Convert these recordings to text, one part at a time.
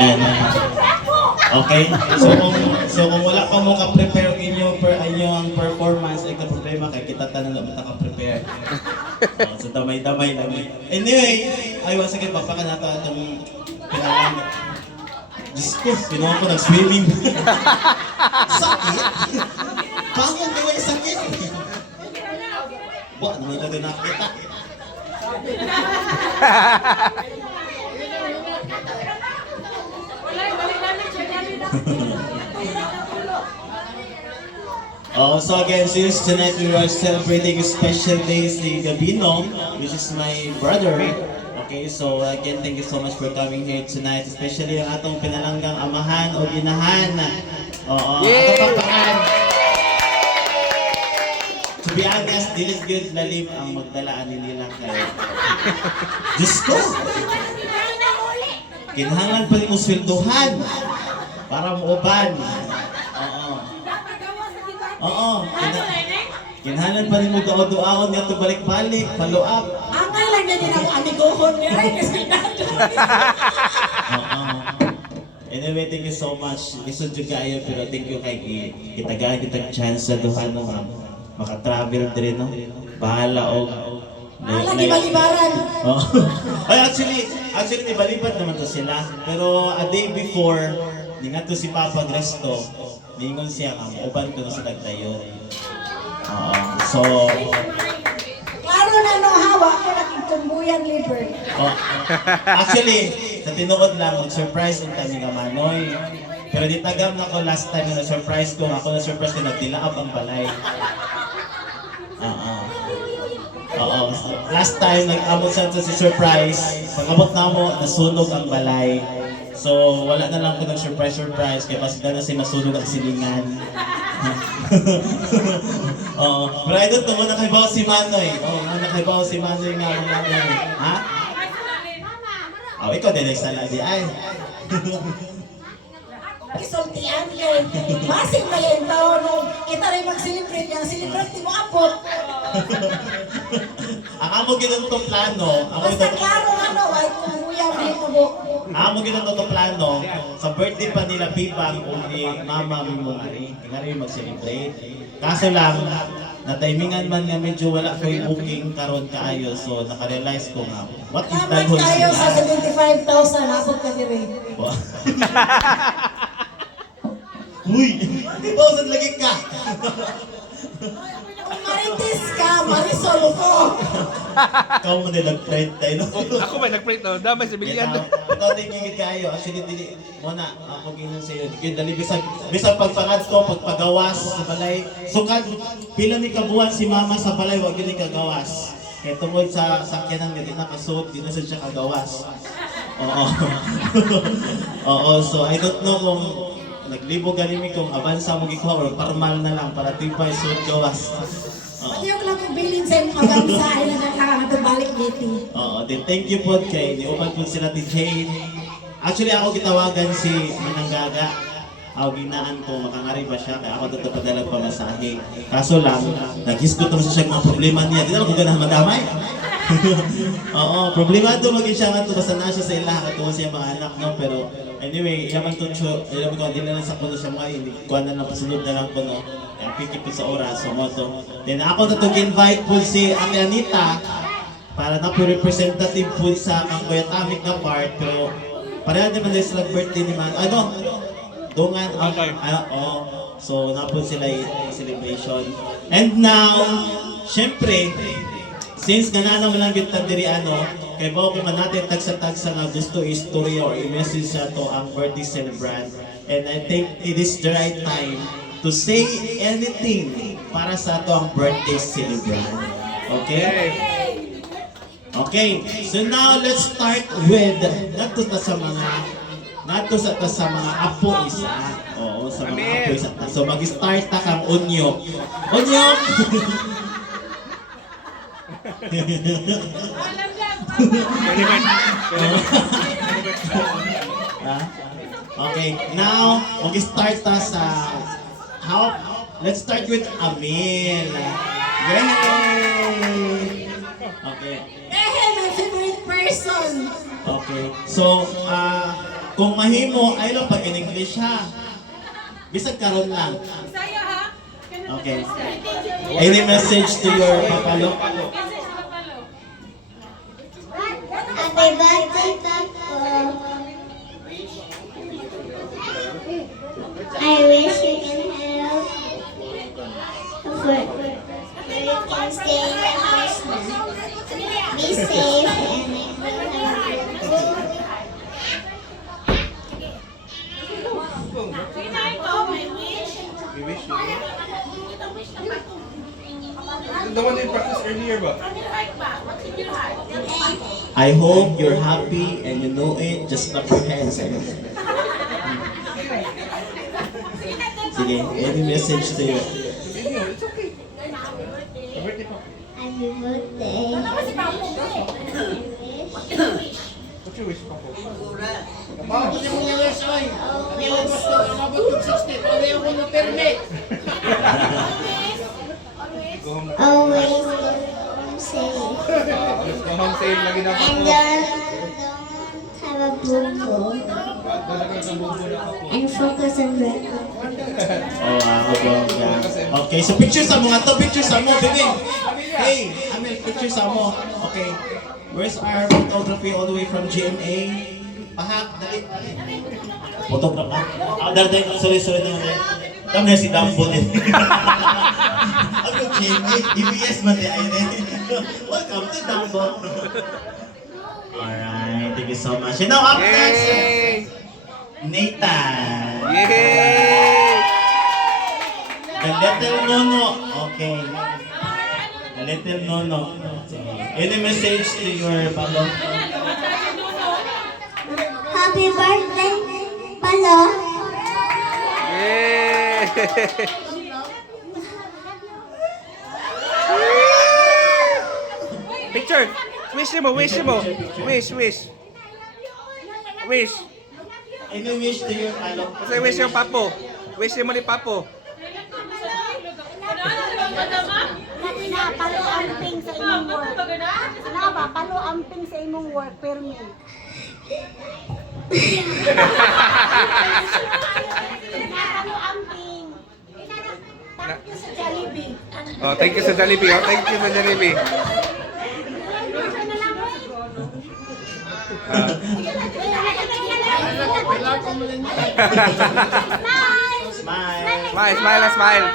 Yan. Okay? So kung wala pa mo ka-prepare inyong performance, ay ka-problema kay kita tanong na mata ka-prepare. So damay-damay lang. Anyway, ay sige papakanato atong pinalang. Diyos ko, pinuha ko nag-swimming. Sakit? Pangon di ba yung sakit? Wah, naman ko din nakita. So again, since tonight we are celebrating a special day si Gabino, which is my brother. Okay, so again, thank you so much for coming here tonight, especially ang atong pinalanggang amahan o ginahan. Oo, atong pagpakaan. To be honest, dilis good lalim ang magdalaan nila kayo. Diyos ko! Kinahanglan pa rin mo swelduhan para muuban. Oo. Kinahanglan pa rin mo doa-doaon nga ito balik-balik, follow up. Ang lang na din ako amigohon niya rin kasi Anyway, thank you so much. Lisod juga kayo, pero thank you kay kitagaan kitang chance sa duha no, maka-travel din no. Bahala o lagi balibaran. Ay, actually may balibad naman to sila. Pero a day before, ningat to si Papa Gresto, ningon siya nga, uban ko na sa nagtayo. So, Klaro na no hawa ako nagtumbuyan liver. Actually, sa tinuod lang, mag-surprise ang kami nga Manoy. Pero di tagam na ko last time na surprise ko, ako na-surprise ko, nagdilaab ang balay. Last time, nag-amot siya si surprise. Pag-abot na mo, nasunog ang balay. So, wala na lang ko ng surprise, kaya mas na si masunog ang silingan. Pero I don't know, muna kaibaw si Manoy. Muna kaibaw si Manoy nga mga Manoy. Ha? Ikaw din nagsala di ay. Isultian kay masig na yung taon no. Kita rin mag-celebrate yan. Celebrate mo apot. Ang amo ginang to plano. Basta klaro ano, ay tumbuyan dito mo. Amo ginang to plano. Sa birthday pa nila Bibang o ni Mama Mimungari. Tingari mag-celebrate. Kaso lang, na-timingan man nga medyo wala ko yung booking karon kaayo. So, nakarealize ko nga, what is that Laman tayo sa 75,000. Apot ka rin. Uy! Di ba usad lagi ka? Kung marites ka, marisol ko. Ikaw mo din nag-print tayo, no? Ako may nag-print na, damay sa bilyan. Ito din yung kayo. Actually, dili, muna, ako ginon sa iyo. Dali, bisag pagpangad ko, pagpagawas sa balay. Sukad, pila ni kabuhan si mama sa balay, wag yun kagawas. Kaya tungkol sa sakyanan, hindi na kasuot, di na siya kagawas. Oo, so I don't know kung naglibog ganimi kung avansa mo gikuha or parmal na lang para tipay suot gawas. Pati yung lang kong bilin sa mga bansa ay nakakabalik dito. Then thank you po kay niuban po sila ti Jane. Actually ako gitawagan si Mananggaga. Ako ginaan ko makangari ba siya kaya ako dito padalag pamasahe. Kaso lang, naghisgot naman siya mga problema niya. Di na ako ganahan madamay. Problemado maging siya nga ito. Basta na siya sa ilaha katuwa siya mga anak, no? Pero anyway, yaman ito ko, hindi na lang sa kuno siya mga hindi ko na lang pasunod na lang ko, no? Kaya pikip sa oras, so mo to. Then ako na invite po si Ate Anita para na po representative po sa Kangkoyatamic na part. Pero pareha naman din sila birthday ni Man. Dungan. Okay. So na po sila yung celebration. And now, syempre, since ganana mo lang yung tandiri kay bawa ko man natin tagsa-tagsa na gusto istorya or i-message sa to ang birthday celebrant. And I think it is the right time to say anything para sa to ang birthday celebrant. Okay? Okay, so now let's start with nato sa mga apo isa. Oo, sa mga apo isa. So mag-start ta kang unyok. Unyok! Okay, now mag-start ta sa let's start with Amil. Yay! Okay. My favorite person. Okay. So, Kung mahimo, ay lang pag in English ha. Bisag karon lang. Okay. Any message to your papalo? Happy birthday, Papa. I wish you can have you can stay in Christmas. Be safe and The one you practiced earlier ba? I hope you're happy and you know it. Just clap your hands. Sige, any message to you? happy birthday. What you wish, Papa? Always safe. Go home safe lagi na And Papa. don't have a boo-boo. And focus on work. Oh, ako bongga. Okay, so picture sa mga to, picture sa mo, baby. Hey, Amel, picture sa mo. Okay, where's our photography all the way from GMA? Pahak, dali. Photographer. Dali, sorry na. Tama na si Dambo din. Ako GMA, EBS man di ay Welcome to Dambo. Alright, thank you so much. And now up next, Yay! Nathan. Yay! The little Nono. Okay. The little Nono. Any message to your palo? Happy birthday, Palo. Yay! Picture! Wish mo, wish mo. Wish. Any wish to your palo? Kasi wish yung Papo. Wish mo ni Papo. Paluamping sa imong work. Ano ba? Paluamping sa imong work permit. Paluamping. Thank you sa Jollibee. Oh, thank you sa Jollibee. Oh, thank you sa Jollibee. Smile. Smile. Smile.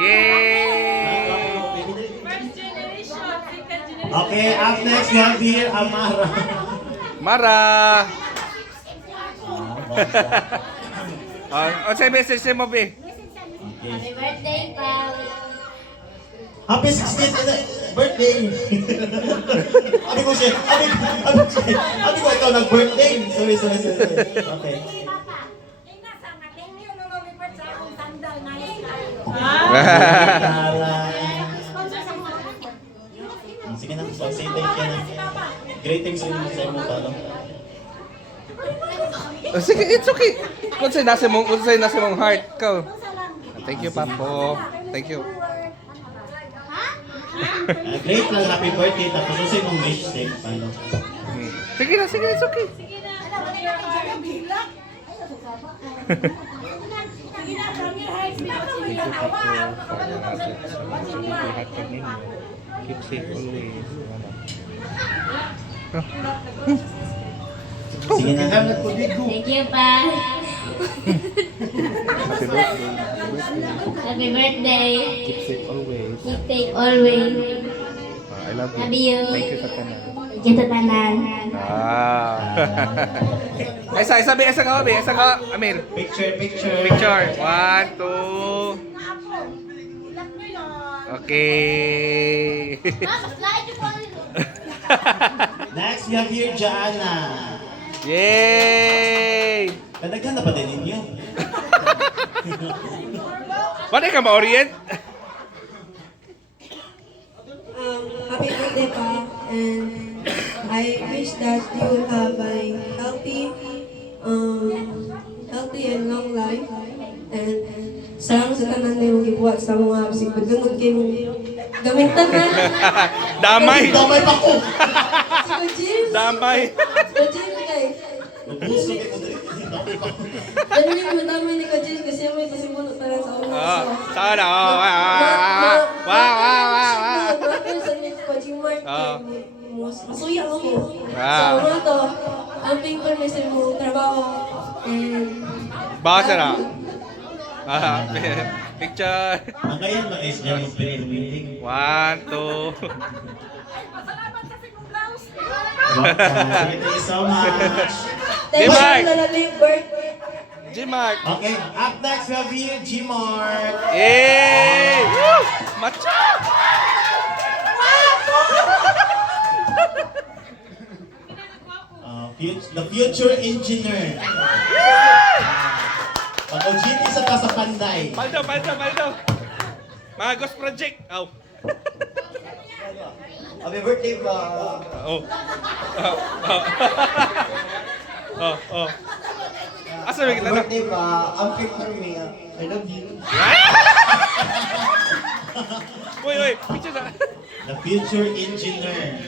Yay! Okay, up next we have here Amara. Mara! Oh, say message mo, Be. Happy birthday, Pao. Happy 16th birthday! Abi ko siya, abi ko ikaw nag-birthday. Sorry. Okay. Sige na, say thank you na. Greetings sa mo palo. Oh, sige, it's okay. Kung sa'yo nasa mong heart, ikaw. Thank you, Papo. Thank you. Great lang, happy birthday. Tapos usay mong wish thank palo. Sige na, it's okay. Keep safe always. Sige na. Thank you, Pa. Happy birthday. Keep safe always. Keep safe always. I love you. Love you. Thank you sa kanan. Thank you, Tatanan. Isa ka, Amir. Picture. Picture. 1, 2. Okay. Next, we have here Jana. Yay! Kadaghan na pa din ninyo. Pwede ka ma-orient? Happy birthday, Pa, and I wish that you have a healthy and long life, and sarang sa tanan na yung gibuhat sa mga bisig padungod kay mong gamitan na. Damay! Damay pa ko! Sige, Jim. Damay! Sige, Jim, kay. Gusto ko diri. Ganun yung madami ni Kajin kasi may pasimuno pa rin sa ulo. Oh, sana. Oh, wow. Sa ni Kajin Mark. Masuya ako. Ah. So, mga to, ang paper may sa mo trabaho. And, Basa na. Picture. Ang kaya ma-is niya yung pinili. 1, 2. Thank you so much. thank you Mark. na natin birthday. G-Mark. Okay, up next we have here G-Mark. Yay! Woo! Macha! The future engineer. Pag-OGT sa Panday. Paldo. Mga Ghost Project. Oh. Happy birthday, bro. Oh. Oh. Asa may Happy kita na? birthday, bro. I'm picture me. I love you. Uy, picture na. The future engineer.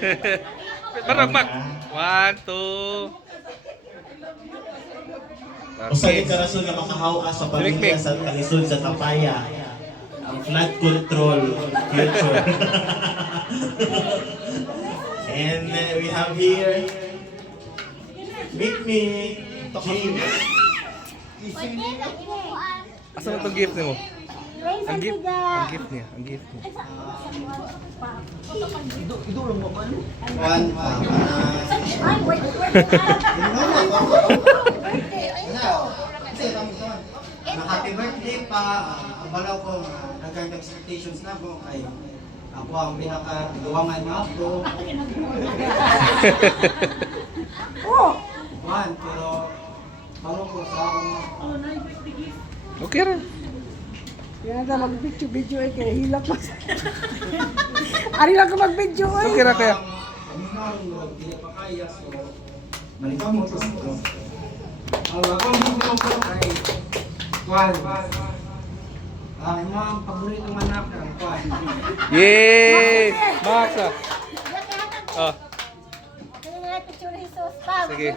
Parang Mac. 1, 2. Usa ni karason nga makahawa sa pamilya sa kalisod sa Tapaya. Ang flood control future. And we have here meet me James. Asa mo itong gift mo? Ang gift niya. One, happy birthday pa. Ang balaw ko, nagkang expectations na ko kay ako ang pinaka-duwangan nga ako. One, pero balaw ko sa akong Okay rin. Yan na mag-video eh, kaya hilak mas. Ari lang ko mag-video eh. Okay ra kaya. paminaw, hindi pa kaya, so malikaw mo ito. Ako ang hindi mo po kay Juan. Ang mga paboritong anak ng Juan. Yay! Max ah. Oh, sige.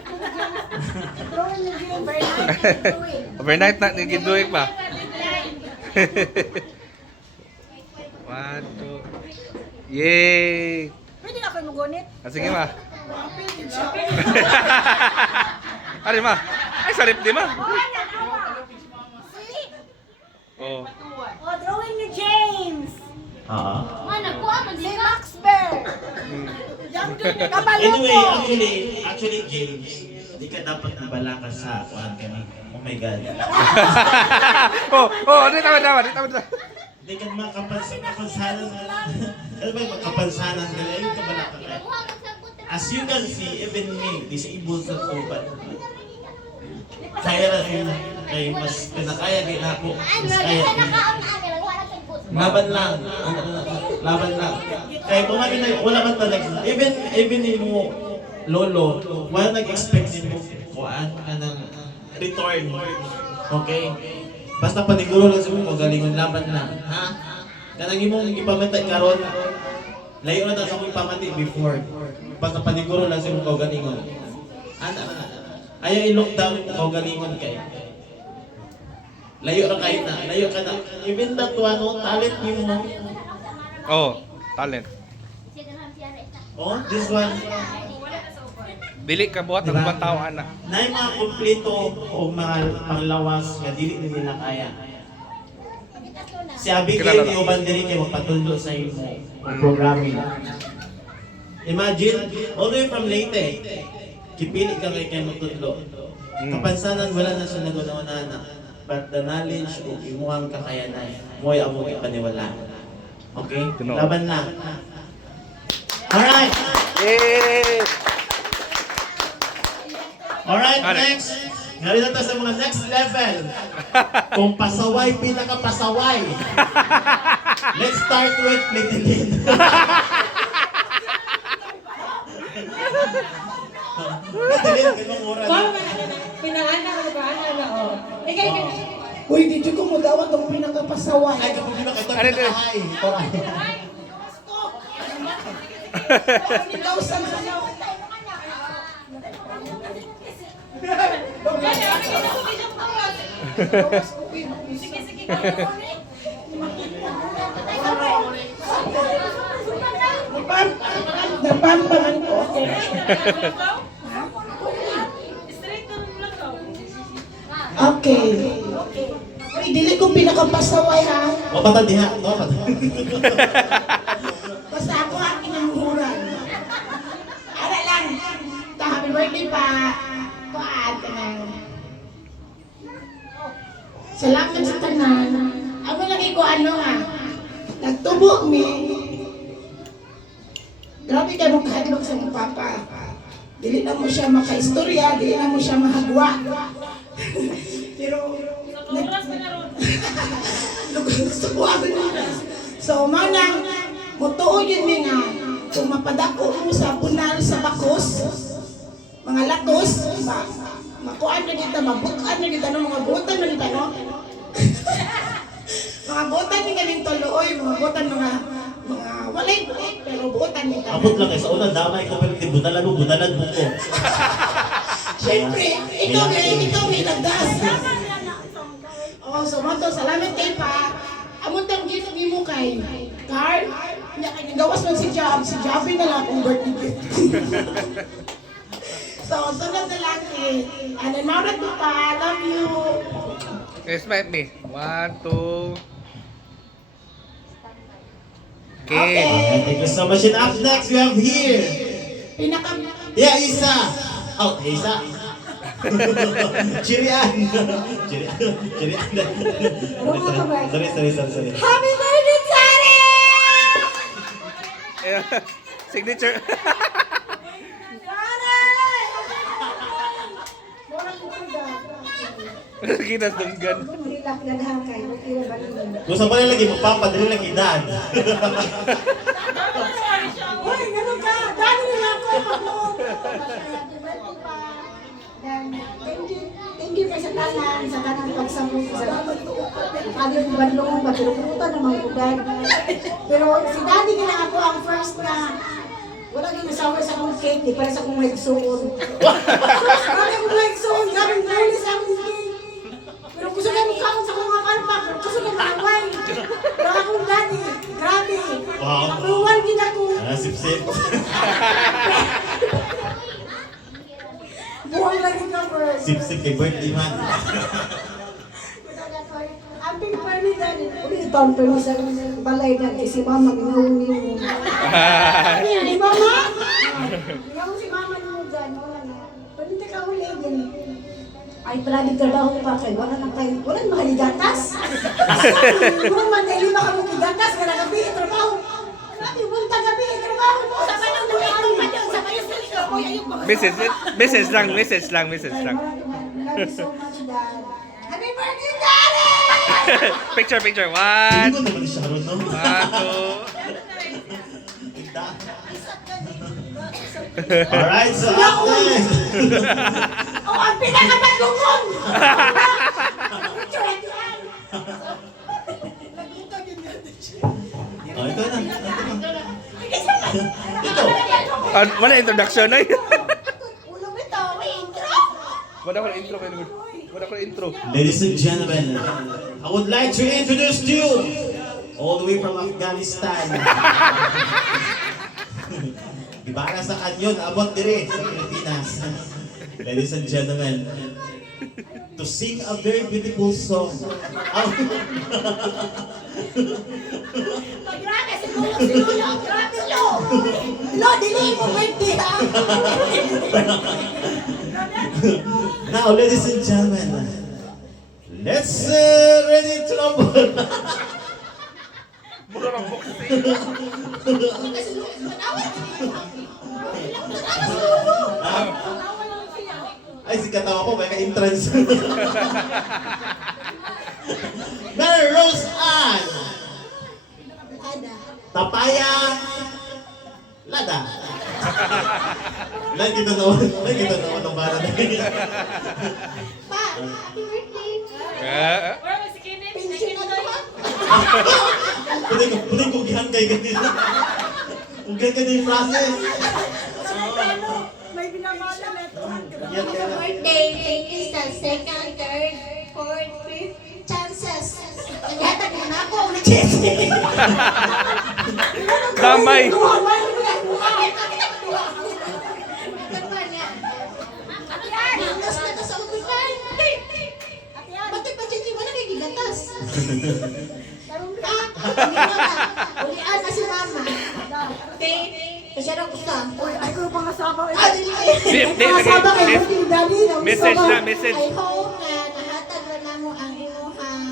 Overnight na naging pa. 1, 2. Yay! Pwede na kayo magunit. Ah, sige ma. Ari ma. Ay sarip di ma. Oh. Oh, drawing ni James. Si Max Bear. Anyway, actually James, hindi ka dapat nabalaka sa kuhan kami. Oh my God. Di tama. Hindi ka makapansanan. Ano ba yung makapansanan ka? Ayun ka balaka ka. As you can see, even me, disabled sa tuban. Kaya rin kay mas pinakaya din ako. Mas kaya din. Laban lang. Kaya kung ano na, wala man talaga. Even mo, lolo, wala nag-expect din mo kuhaan ka ng return. Okay? Basta paniguro lang sa mga galingon, laban lang. Ha? Kanang imong ipamantay karon, layo na sa akong ipamantay before. Basta paniguro lang sa mga galingon. Ayaw i-lockdown yung galingon kayo. Layo ka na. Even that one, talent mo. Oh, talent. Oh, this one. Dili ka buhat ng ibang tao ana. Na yung mga kumplito o mga panglawas nga dili na nila kaya. Si Abigail ni Uban diri kay magpatundo sa imo ang programming. Imagine, all the way from Leyte, kipili ka kay magtudlo. Kapansanan wala na siya nagunauna. But the knowledge o imuhang kakayanan, mo'y amo ipaniwala. Okay? Laban lang. Alright! Yay! Alright, next. Ngayon na sa mga next level. Kung pasaway, pinakapasaway. Let's start with Litilin. Litilin, ganong oras. Pinangana ko ba na oh. Ikaw. Uy, dito ko mo daw itong pinakapasaway. Ay, kapag yun, ito Ano ito? pinakahay. Ikaw sa mga. Napampangan ko. Okay. Uy, dili ko pinakapasaway ha. Mapatad diha. Mapatad. Basta ako ang kinamhuran. Ara lang. Happy birthday pa. Kuat nang. Salamat sa tanan. Amo lagi ko ano ha. Nagtubo mi. Grabe ka mong kahadlok sa mong papa. Dili na mo siya makaistorya, dili na mo siya mahagwa. Pero so manang mutuo yun mi nga kung mapadako mo sa punal sa bakos, mga latos, makuan na kita, mabukan na kita, mga butan na kita, no? Mga butan ni kaming tuluoy, mga butan, mga walay buot, pero butan ni kita. Abot lang sa una damay ko pero budalan mo ko. Siyempre, ikaw may nagdas. Oh, so mato, salamat kay pa. Amon tang gift mo kay Carl. Nya kay gawas man si Javi na lang akong birthday gift. So, sunod na lang eh. And then, Maurat mo pa, love you. Respect me. 1, 2. Okay. Okay. Thank you so much. And up next, we have here. Yeah, Isa. Oh, Isa. Chirian. Chirian. Sorry. Happy birthday, Sari! Signature. Ginas dunggan. Kung sa pala lagi magpapadali lagi dad. Uy, ganun ka! Dami na ako! Thank you kay sa tanan pagsambong sa kami kong banlong, matiruputan ng mga bugan. Pero si Daddy gina ako ang first na wala ginasawa sa akong cake, di para sa akong nagsuon. Sabi akong nagsuon, sabi ng narinig sa akong cake. Pero gusto ka mong kaon sa akong mga kalpak, gusto ka makaway. Pero akong Daddy, grabe. Wow. Apruwan din ako. Sip. Buwang lagi ka first. Sip kay birthday man. Ang pinapalitan, ulit ito ang sa balay na si Mama ginawin mo. Ni Mama? Ginawin si Mama mo dyan, wala na. Pwede ka uli din. Ay, palagi trabaho pa kayo, wala na mahaligatas. Kung mandali ba kami higatas, wala gabi, trabaho. Sabi, bunta gabi, trabaho mo. Sa kanyang dumitong pa dyan, sa kanyang salika ko, Message lang. Love you so much, Dad. Happy birthday, Daddy! Picture. Hindi 1, ko naman ni Sharon, no? 2. Alright, so up next. Oh, ang pinakatatungkol! Oh, ito na. Wala introduction ay. Ulo ito, may intro! Wala ko intro kayo. Wala ko intro. Ladies and gentlemen, I would like to introduce to you, all the way from Afghanistan. Ibara sa kanyon, abot dire sa Pilipinas. Ladies and gentlemen, to sing a very beautiful song. Grabe, si Lulo, grabe, Lo, dili mo birthday, ha? Now, ladies and gentlemen, let's ready to rumble. Ay, si katawa ko, may ka-entrance. Mary Rose Ann. Tapaya. Lada. Lagi kita naman ng para na. Pa, happy birthday! Pension na naman! Pwede ko gihan kay ganito. Kung ganito yung process. May binabala na ito. Yan Happy ka na. birthday. Thank you sa second, third, fourth, fifth chances. Naghatag mo na ako. Damay. Gatas na to sa utusan. Bakit pa chichi mo nakikigatas? Ulian na si mama. Kasi na gusto. Ay, ko pangasabaw. Di, Pangasabaw kay Buti Daddy. message na, message. I hope na nahatag na namo ang imuhang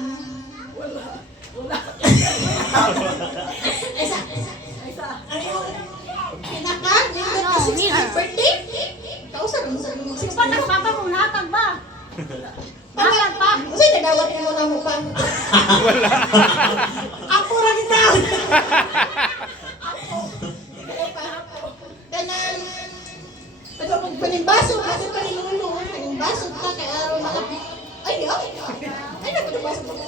ang iyong pinaka nindot na 60th birthday. Kausa rin sa mga 60th. Pa, nagpapa mo, natag ba? Natag pa. Kasi nadawat mo na mo pa. Ako ra kita. Kanan. Ito pag panimbaso, kasi paninuno. Panimbaso ka kay araw malaki. Ay, ay. Ay, nagpanibaso ka.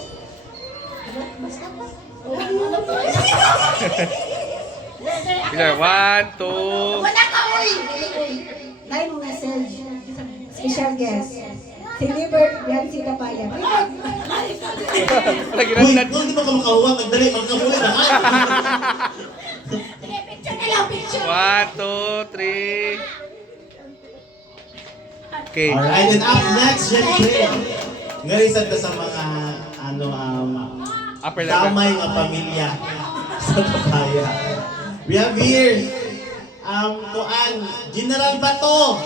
Basta pa. Ilan? 1, 2. Wala ka, uy! Live message. Special guest. Si Libert Yancy Kapaya. Lagi Uy, na. kung di mo ka makahuwag, nagdali, magkabuli na. Sige, picture na lang, picture. 1, 2, 3. Okay. Alright, and up next, syempre, ngarisan ta sa mga, Upper level. damay nga pamilya sa Papaya. We have here, General Bato.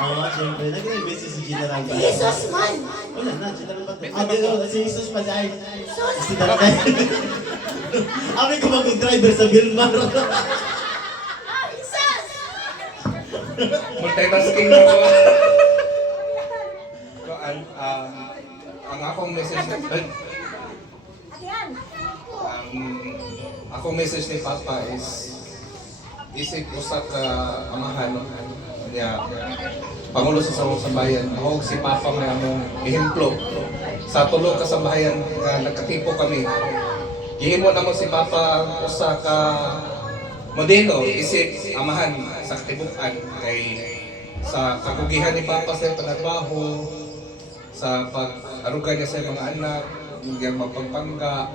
Oo, syempre, nag-invest si General Bato. Jesus man. Wala na, General Bato. Si Jesus pa dahil. Sus. Si Daray. Ami ko mag-driver sa Vilmar. Ah, Jesus. Multitasking na ko. So, ang akong message akong message ni Papa is isip usa ka amahan niya Pangulo sa Sambayan. Ako si Papa may among ehemplo sa tulo ka sambahayan nga nagkatipo kami. Gihimo namo si Papa usa ka modelo isip amahan sa katibukan kay sa kagugihan ni Papa sa pagtrabaho, sa pag-aruga niya sa mga anak, yung magpagpangga.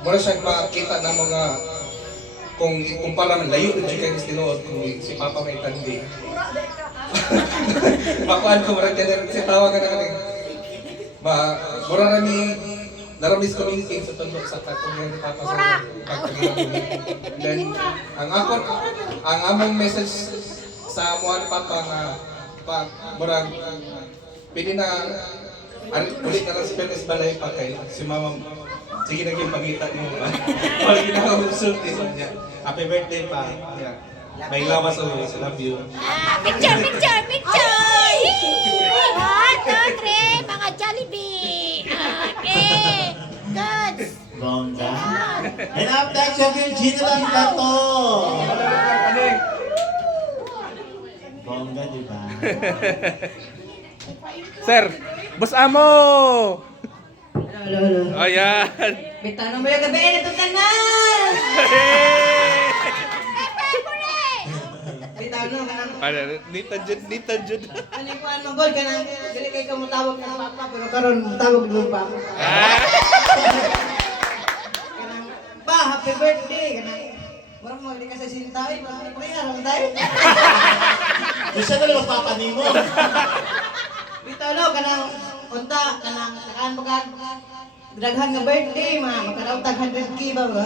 Mura siyang makita ng mga kung ikumpara man layo din siya kay tinuod kung si Papa may tandi. Makuan ko marag ganyan si tawagan na kami. Mura rami naramis community sa tundok sa katugihan ni Papa sa pagkagihan. Then ang among message sa amuan Papa nga murag pwede na ulit na lang si Penes Balay pa kay si Mama sige na yung pangita mo pag ginakakonsulti sa niya. Happy birthday pa. Yeah. May lawas o love you. Picture, picture, picture! 1, 2, 3, mga Jollibee! Okay! Good! Bongga. And up next, you have your General Bato. Bongga, di ba? Sir, Boss Amo! Hello. Ayan! Bitano mo yung gabi na ito tanan! Bitano ka na. Nita Jud. Alikuan mo, Gol, ka na. Dili kayo ka mutawag ng Papa, pero karon mutawag ng Papa. Pa, happy birthday! Kanang, marang mo, hindi ka sa sintaw, pakiharaw tayo. Kung siya na lang magpapanimo. Bitano, kanang, unta, kanang, nakaan mo ka, daghan nga birthday, makarautag 100K ba ba?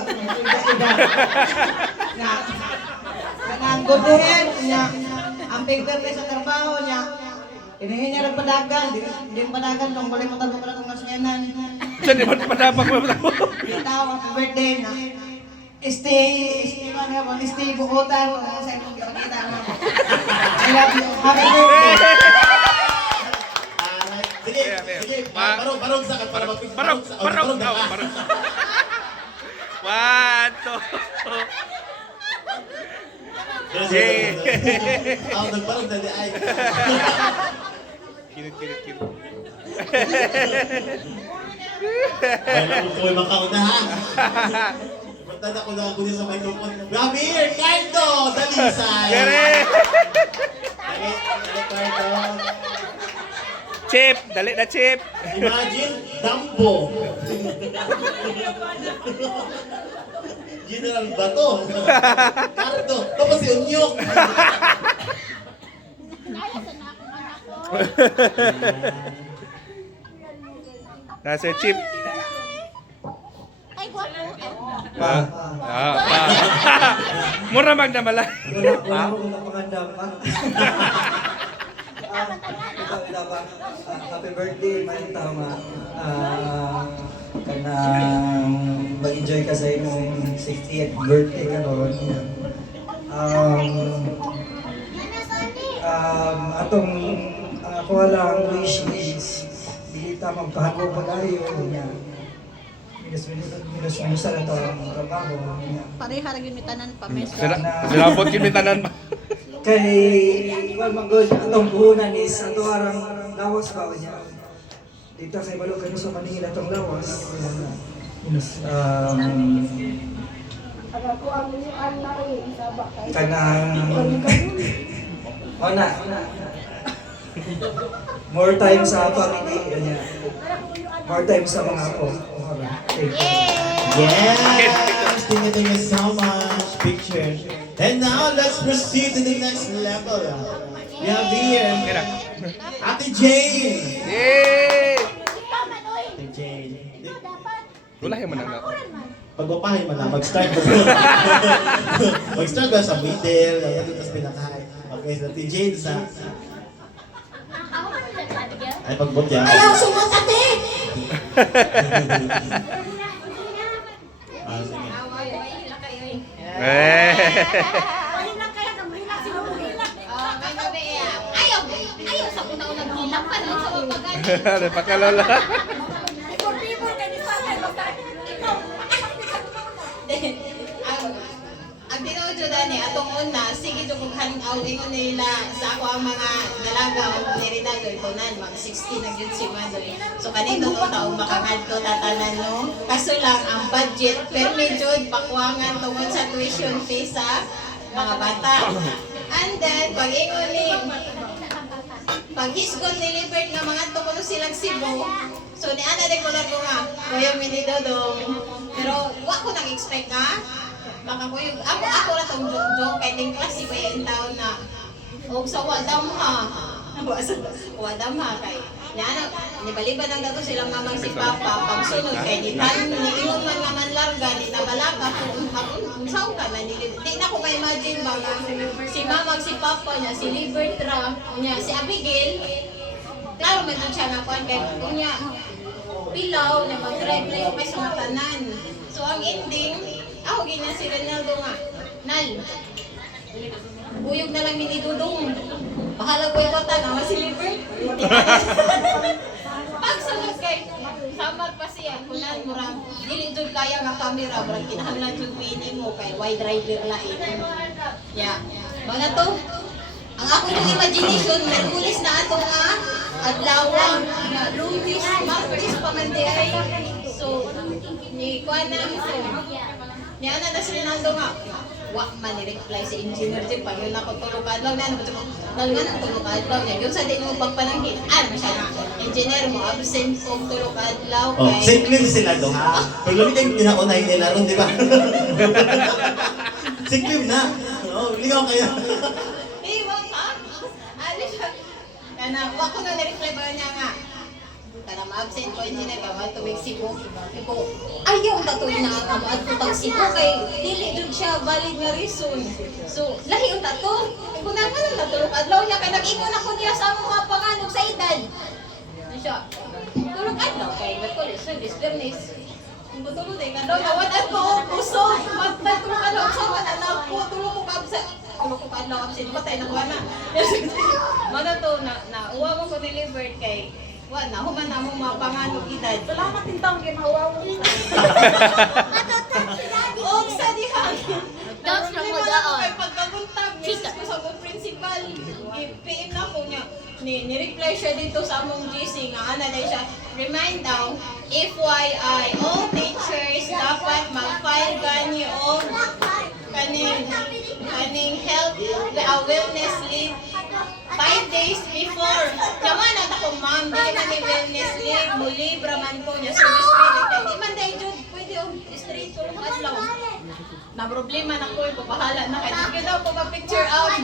Kanang good head niya, ang pigter sa trabaho niya, hinihin niya ng padagan, di padagan nung balik mo tabi ko na itong masyanan. Siya di ba padapak mo? Itaw, happy birthday na. Stay bukutan, sa imong gipakita mo. I love you, happy birthday. Sige, barong sa para mag-picture. Barong. 1, 2. Nagbarong dali ay. Kinit. Ay, naku ko makauna ha. Matanda ko na ako niya sa microphone. Ramir, Cardo, Dalisay. Kere! Chip, dali na chip. Imagine, Dumbo. General Bato. Cardo. Tapos si Unyok. Nasa chip. Ay, guwapo. Mura magdamala. Wala akong napakandam pa. Ito ba? Happy birthday, man tama. Kanang mag-enjoy ka sa imong 60th birthday karon. Atong ang ako lang wish is dili ta magpahago pag-ayo niya. Minus sa na to ang trabaho niya. Pareha rin yung tanan pa, mes. Silapot kinitanan. Kay igual manggod atong puhunan is ato arang lawas ba niya. Dito sa Ibalog kano sa Manila atong lawas. Ako ang anak isa ba kay Kanang ona. More time sa family niya. More time sa mga apo. Thank you. Yes! Thank you so much. Picture. And now, let's proceed to the next level. We have here, Ate Jane. Yay! Ate Jane. Wala yung manang Pagpapahin mo na, mag-start mo. Mag-start ba sa middle, tapos pinakahay. Okay, so Ate Jane sa... Ay, pagbot yan. Ayaw, sumakate! Ah, sige. Ayaw, sa kuna unang hilang pa nun sa wapagan. Ano pa kalola? Ang tinuod ni atong una, sige jud kog hangout ingon nila sa ako ang mga dalaga o ni Rinaldo ikunan mag 60 na gyud si Madoy. So kanito to taong makangadto tatanan no. Kaso lang ang budget permi jud pakuangan tungod sa tuition fee sa mga bata. And then pag-ingon ni paghisgot ni Libert nga mga tukulo silang Cebu. So ni ana de ko nga kuya mi ni Dodong. Pero wa ko nag-expect ha. Baka ko yung, ako na tong joke kay ting klase ko yung taon na og sa wadam ha. Wadam ha kay. Yan, nibaliban ang dato silang mamang si Papa, pagsunod kay ni Tan, ni ingon man nga man larga, di nabalaka kung saan ka man, di na ko ma-imagine ba nga si mamang si Papa niya, si Libertra, niya, si Abigail, klaro man din siya nakuan kay niya, pilaw na mag-drive na yung may sa matanan. So ang ending, ako ganyan si Ronaldo nga, Nal, uyog na lang ni Dudong. Bahala ko yung kota nga, si Liver. Pagsunod kay, samar pa siya, kunan mo ram, dili dun kaya nga camera, brang kinahanglan yung pini mo, kay wide driver lain. Yeah. Mga to, ang akong imagination, Merkulis na ato nga, adlawang, na Lumis, Martis, pamandihay. So, ni Kuana, ni Ana na si Ronaldo nga, wak man ni-reply si engineer din, pag yun ako tulog adlaw na, nalungan ang tulog adlaw niya, yun sa din mo pagpanangkin, ano siya na, engineer mo, absent kong tulog adlaw, Oh, same claim sila do ha. Pero lamig yung pinaunahin nila ron, di ba? Same claim na. Oh, ligaw kayo. wak ha? Ano siya? Kana, wak ko na ni-reply ba niya nga, kana ma-absent ko engineer ka, wal to Mexico. Ko, ayaw tatoy na nga maadto Cebu kay dili jud siya valid nga reason. So, lahi ang tato. Kung na nga natulog adlaw niya kay nag-ingon ako niya sa mga panganog sa edad. Ano siya? Tulog adlaw kay Merkulis, Bernes. Kung tulog day kadlaw nga wala ko puso. Magtulog adlaw sa anak ko tulog ko kabsa. Tulog ko adlaw absent patay na wala. Mana to na uwa mo ko delivered kay wala, human na mong mga panganong edad. Salamat din taong ginawa mo. Og sa dihan. Don't Problema mo na ko doon. kay pagkabuntag, message ko sa akong principal. I-PM na ko niya. Ni-reply siya dito sa among GC nga ana na siya. Remind daw, FYI, all teachers dapat mag-file gani og kaning health wellness leave 5 days before. Yaman at ako, ma'am, di man ni wellness leave, mo leave raman ko niya, service credit. Di man dahil dyan, pwede straight ko lang adlaw. Na problema na ko, ipapahala na kayo. Sige daw ko pa-picture out.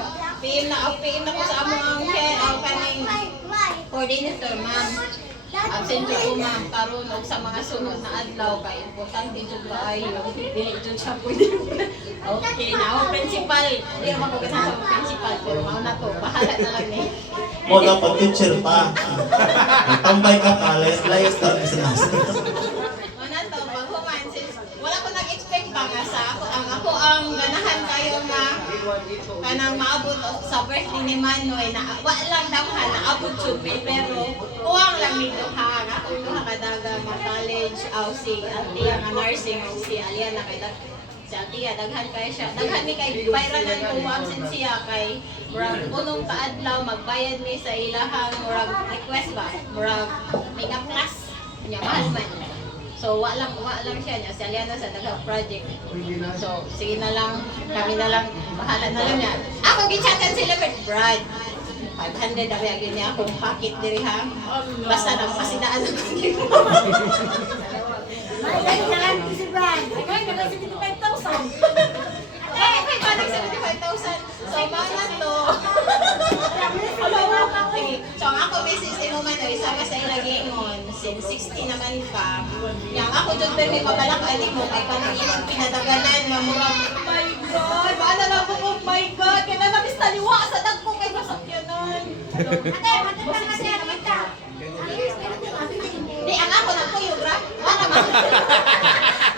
PM na ko sa among ang head, kaning coordinator, ma'am. Absent ko ma'am, karon og sa mga sunod na adlaw kay importante jud ba ay dili jud siya pwede. Okay, na ako principal. Hindi naman ko kasama sa principal pero mao na to, bahala na lang ni. Mo dapat teacher pa. Tambay ka pa, layas na sa nas. Mao na to, paghuman sis. Wala ko nag-expect pa nga sa ako ang ganahan kayo nga kanang maabot sa birthday ni Manoy na wa lang daw ha naabot jud mi pero uwang lang ni duha nga kung duha ka daga mag-college aw si Auntie nga nursing o si Aliana kay si Auntie daghan kay siya daghan ni kay bayranan ko absent siya kay murag unong kaadlaw magbayad mi sa ilahang murag request ba murag makeup class nya mahal man. So, wa lang siya niya. Si Aliana sa daghang project. So, sige na lang. Kami na lang. Bahala na lang niya. Ako, gichatan sila with Brad. 500 na yun niya akong packet diri ha. Basta nang pasidaan ako. Ay, nalang ko si Brad. Ay, nalang 75,000. Okay, balik 75,000. So, mga to. Sige. So, ang ako misis inuman o isama sa ilagingon. Since 60 naman pa. Yang ako dyan pero may mabalak aling mo. Kaya kanang ilang pinadaganan. Mamurang, oh my God! Baala lang po, oh my God! Kaya na namis taliwa sa dagko kay masakyanan. Ate, matanda ka siya, tita. Di, ang ako nagkuyugra. Wala naman.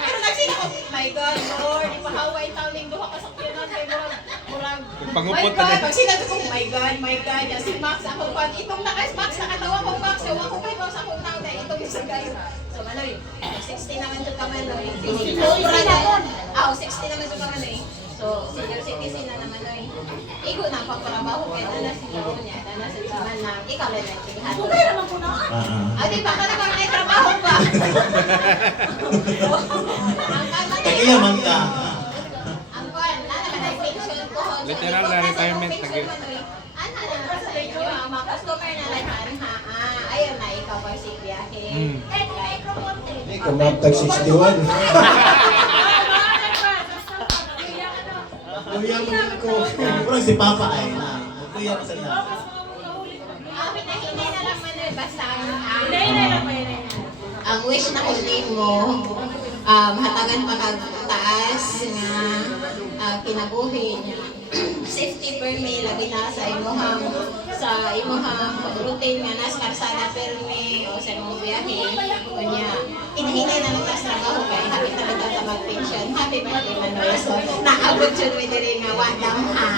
Pero nagsina ko, my God, Lord, ipahaway tawling duha ka sakyanan. Kay murag, Pangupot my God, na pag sinabi ko, my God, yan si Max, ako pa, itong Max, nakatawa ko Max, yung ako kay Max, ako tao na itong isa guys. So, Manoy, 60 naman ito ka Manoy. 60 naman ito ka Manoy. So, senior citizen na naman Manoy. Igo na pagparabaho kay Dana si Laro niya, Dana sa zaman na, ikaw lang na itihan. Bukay naman ko na. Ah, di ba? Kada bang may trabaho pa? Tagiyaman ka. Ang kwan, na naman ay pension ko. Literal na retirement, tagi. Ano na sa inyo, ang mga customer na lahat, ha? Ayaw na, ikaw pa si biyahe. Hindi ka matag 61. Kuya ko. Kurang si Papa ay na. Kuya ko sa na. Pinahinay na lang man basta ang wish na kunin mo, hatagan pa kag taas nga kinabuhi niya. Safety permit labi na sa imuhang routine nga nas karsada permit o sa imong biyahe kunya inahinay na lang tas trabaho kay happy talaga ka mag-pension. Happy birthday Manoy. So naabot jud mi diri nga wadam ha.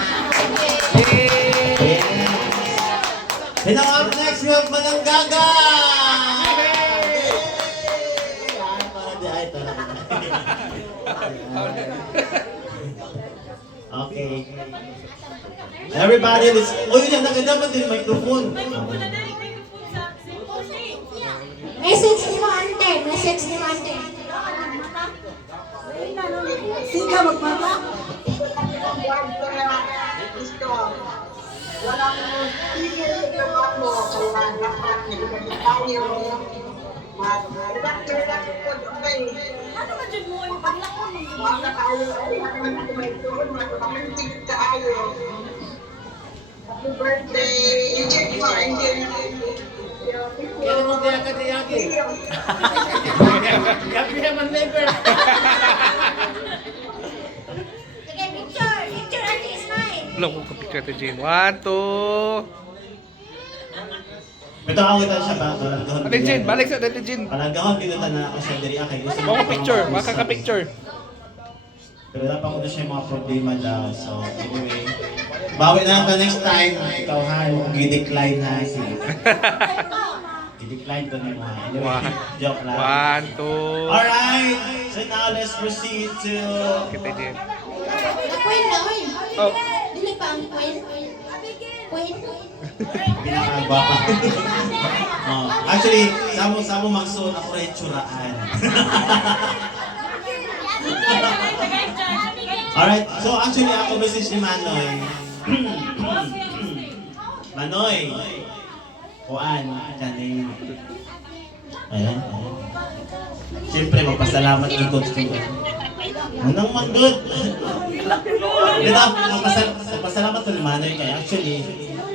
And now up next we have Manang Gaga! Okay. Everybody, let's... Oh, yun yan, nakadaman din yung microphone. Message ni mo, ante. Message ni mo, ante. Sika magmata. Walang tigil sa mo kaya dapat tayo mag-relax po okay. Ano man dyan mo yung paglakon? Wala tayo ay may tulong mag-tigil tayo. Happy birthday! I-check mo, Kaya mo kaya ka tiyagi. Happy naman member. Sige, picture. Picture, ante, smile. Loko ka picture to Jane. 1, 2. Ito ako kita siya ba? Ate Jane, balik sa Ate Jane. Palagahon, pinutan na ako siya diri akay. Gusto Mga picture, maka ka picture. Pero dapat ko na siya yung mga problema daw. So, anyway. Bawi na lang ka next time. Ikaw ha, i-decline ha. I-decline ko na mo ha. Anyway, joke lang. 1, 2. Alright! So now let's proceed to... Kita Jane. Queen na, oy. Oh, Dili pa ang queen. Queen. Pinakababa. Oh, actually, samo magsuot ako rin tsuraan. Alright, so actually ako message ni Manoy. Manoy. Kuan, kaning. Ayan. Siyempre, magpasalamat ng coach ko. Anong manggod? Dito, magpasalamat ko ni Manoy kaya actually,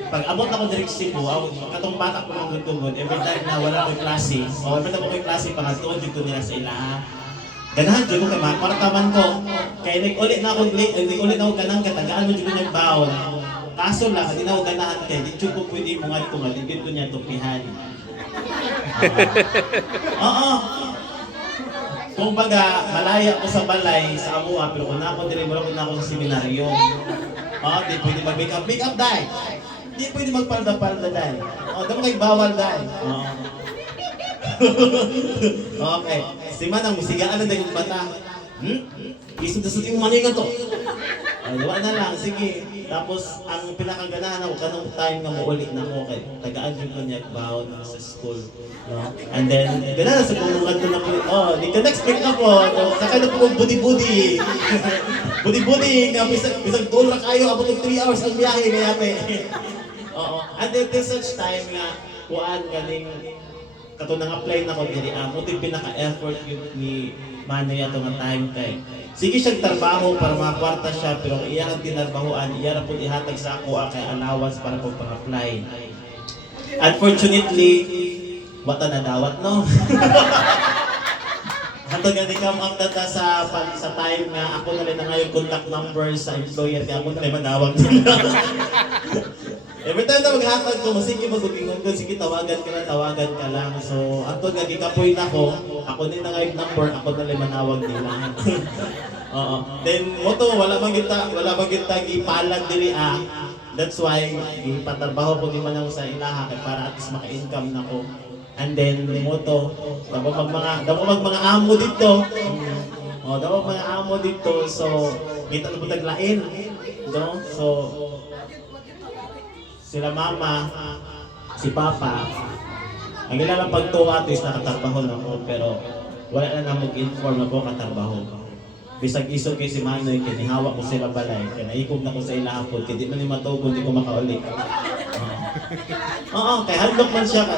pag abot ako direct Cebu, katong bata ko ng gundungod, every time na wala ko klase, o every time ako yung klase, pangatuon dito nila sa ilaha. Ganahan dyan ko kay makwartaman ko. Kaya nag-ulit na ako ganang katagaan mo dyan yung baon. Kaso lang, hindi na ako ganahan kaya, di dyan ko pwede mungad ko nga, di ko niya tupihan. Oo. Kung baga, malaya ko sa balay, sa Amua, pero kung ako din, wala ko na ako sa seminaryo. Oo, di pwede mag-make up dahil. Di pwede magpalda-palda dahil. Oo, dami kayo bawal dahil. Oo. Okay. Si Manang, musigaan na dahil yung bata. Isod-isod yung maningan to. Ay, luwa na lang, sige. Tapos, ang pinakaganahan ako, kanong time na maulit na ako kay tagaan yung kanyak baon sa school. No? And then, gano'n sa pulungan ko na po, di ka next week na po, sakay na po kong budi-budi. Budi-budi, nga bisag doon na kayo, abot ng 3 hours ang biyahe, kaya pe. Oo. And then, till such time nga, kuan galing, kato nang apply na ko diri amo din pinaka-effort yun ni Manoy ato nga time kay. Sige siyang trabaho para makwarta siya pero iya ang tinarbahoan, iya ra pud ihatag sa ako kay allowance para pag pang-apply. Unfortunately, wata na dawat no. Ato gani ka ang data sa time nga ako na rin na ngayon contact number sa employer kaya ako na rin manawag. Every time na maghatag ko, sige mag-ugingon ko, sige tawagan ka lang. So, ato nga gikapoy na ko, ako din na ngayon number, ako na rin manawag nila. Oo. Then, moto, wala bang kita gipalag diri That's why, ipatrabaho ko din man ako sa ilaha kay para at least maka-income na ko. And then, moto, damo mga amo dito. Damo mga amo dito. So, kita na po taglain. No? So, sila mama, si papa, ang ilang pagtuwa at least nakatrabaho na ako, pero wala na mag-inform na ko katrabaho. Bisag iso kay si Manoy, kinihawa ko sila balay, kaya naikog na ko sa ilahapon, kaya di man yung matugod, di ko makauli. Oo, kaya handok man siya,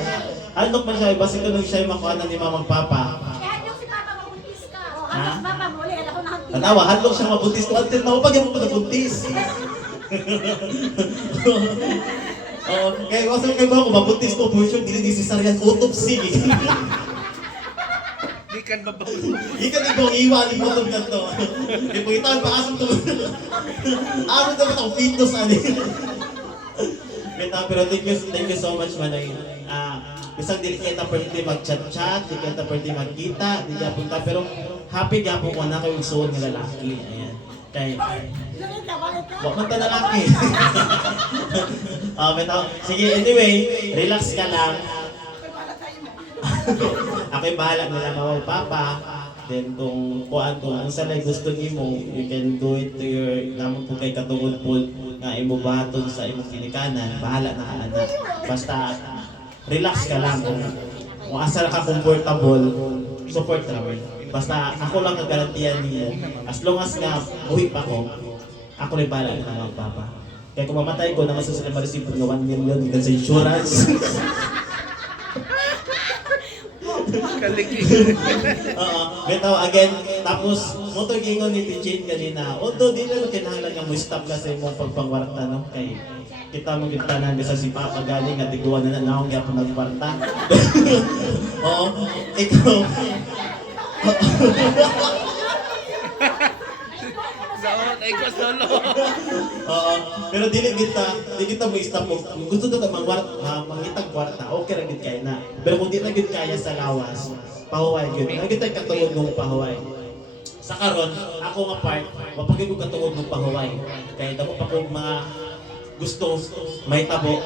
basta ko nung siya yung makuha na ni mamang papa. Kaya yung si Papa mabuntis ka. Ha? Si Papa muli, ako nakakita. Tanawa, handok siya mabuntis ko, until mapag mo pa nabuntis. Kaya kasi kayo ba ako, mabuntis ko, for sure, dili cesarean autopsy. Di kan babaw. Ikan itong iwan, ibutog na to. Ipugitan pa asong to. Amo dapat ako fetus, ani. Pero thank you so much, Manay. Bisang dili kita pwede mag-chat-chat, di kita pwede magkita, di kita punta, pero happy gapon ko na kayo suon ng lalaki. Ayan. Kaya, wag man ta lalaki. Sige, anyway, relax ka lang. Ako'y bahala nila mga papa. Then kung sa lay gusto nimo, you can do it to your namon po kay katungod po nga imo baton sa imong kinikanan. Bahala na ka anak. Basta relax ka lang kung asa ka comfortable, support namin. Basta ako lang ang garantiyan niyo. As long as nga buhay pa ako rin bahala na mga papa. Kaya kung mamatay ko, naman sila ma-receive ng 1 million sa insurance. Kaligig. Bitaw again, tapos motor gingon ni Jane kanina. Although di lang kinahanglan mo stop kasi mong pagpangwarta no kay kita mo yung tanan sa si Papa galing at iguan na naong gyapon nagwarta. Oo, ikaw. Daot ay ko solo. Oo, pero dili kita mo stop mo. Kung gusto daw mangitag kwarta, okay ra gid kay na. Pero kung di na gid kaya sa lawas, pahuway gid. Nagitay katungod ng pahuway. Sa karon, ako nga part, mapagay ko katungod ng pahuway. Kaya damo pa ko mga gusto mahitabo.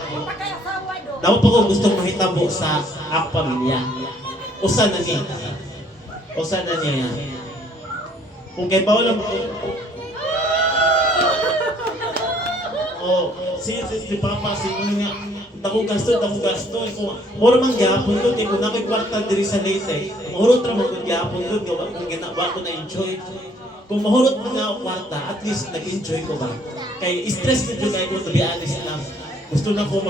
Damo pa ko gusto mahitabo sa ako pamilya. Usa na niya. Kung kay Paolo si Papa, si nga, dako gasto. Mura man gyapon ko, kaya kung nakikwarta diri sa Leyte, mahurot ra man kung gyapon ko, gawa kung ginawa ko na-enjoy. Kung mahurot mo nga ako kwarta, at least nag-enjoy ko ba? Kaya stress nito kayo ko, to be honest lang. gusto na ko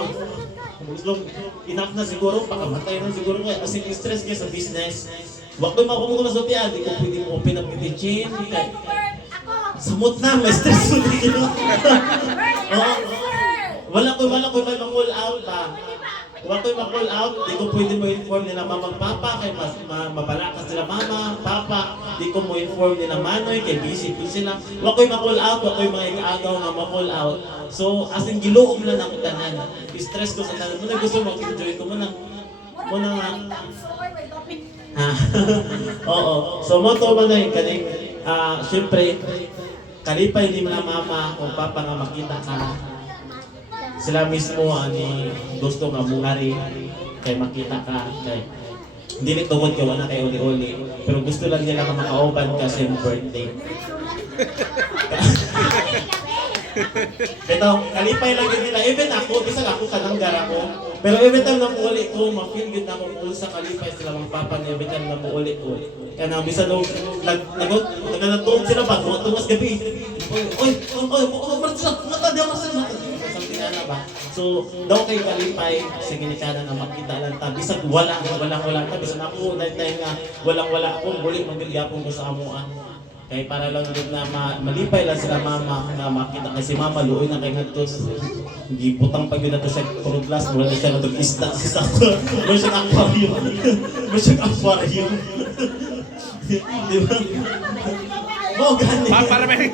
gusto, enough na siguro, pakamatay na siguro ko. Kasi stress kayo sa business. Wag ko makumukha na sa tiyan, di ko pwede mo open up yung kitchen. Samot na, may stress mo dito. Wala ko may ma-call out pa. Wala ko ma-call out, di ko pwede mo inform nila mamang papa, kay mabalakas sila mama, papa, di ko mo inform nila manoy, kay busy po sila. Wala ko ma-call out, wala ko mga agaw nga ma-call out. So, as in giluom lang ako tanan. Stress ko sa tanan. Muna gusto mo, enjoy ko muna nga. Ha? Oo. So, mo to man na kaning, syempre, kalipay ni mga mama o papa nga makita ka. Sila mismo ani gusto nga mungari kay makita ka kay dili tungod kay wala kay uli-uli pero gusto lang nila nga makauban ka sa iyong birthday. Ito, kalipay lang yun nila. Even ako, bisag ako kananggar ako. Pero every time na muuli ko, ma-feel good na ako kung sa kalipay sila mga papa niya. Every time na muuli ko. Kaya na, bisa nung nagkanatuog sila ba? Tumas gabi. Oy, matadi ako sa something na ba? So, daw kay kalipay, sa ginikanan na makita lang ta. Bisag walang ta. Bisag ako, dahil nga walang ako, muli magyapon ko sa amuan. Kaya para lang din na malipay lang sila mama na makita kasi mama luoy na kay ngadto gibutang pag yun na to sa puro glass wala na siya na isda sa mo siya aquarium di ba mo gani Para may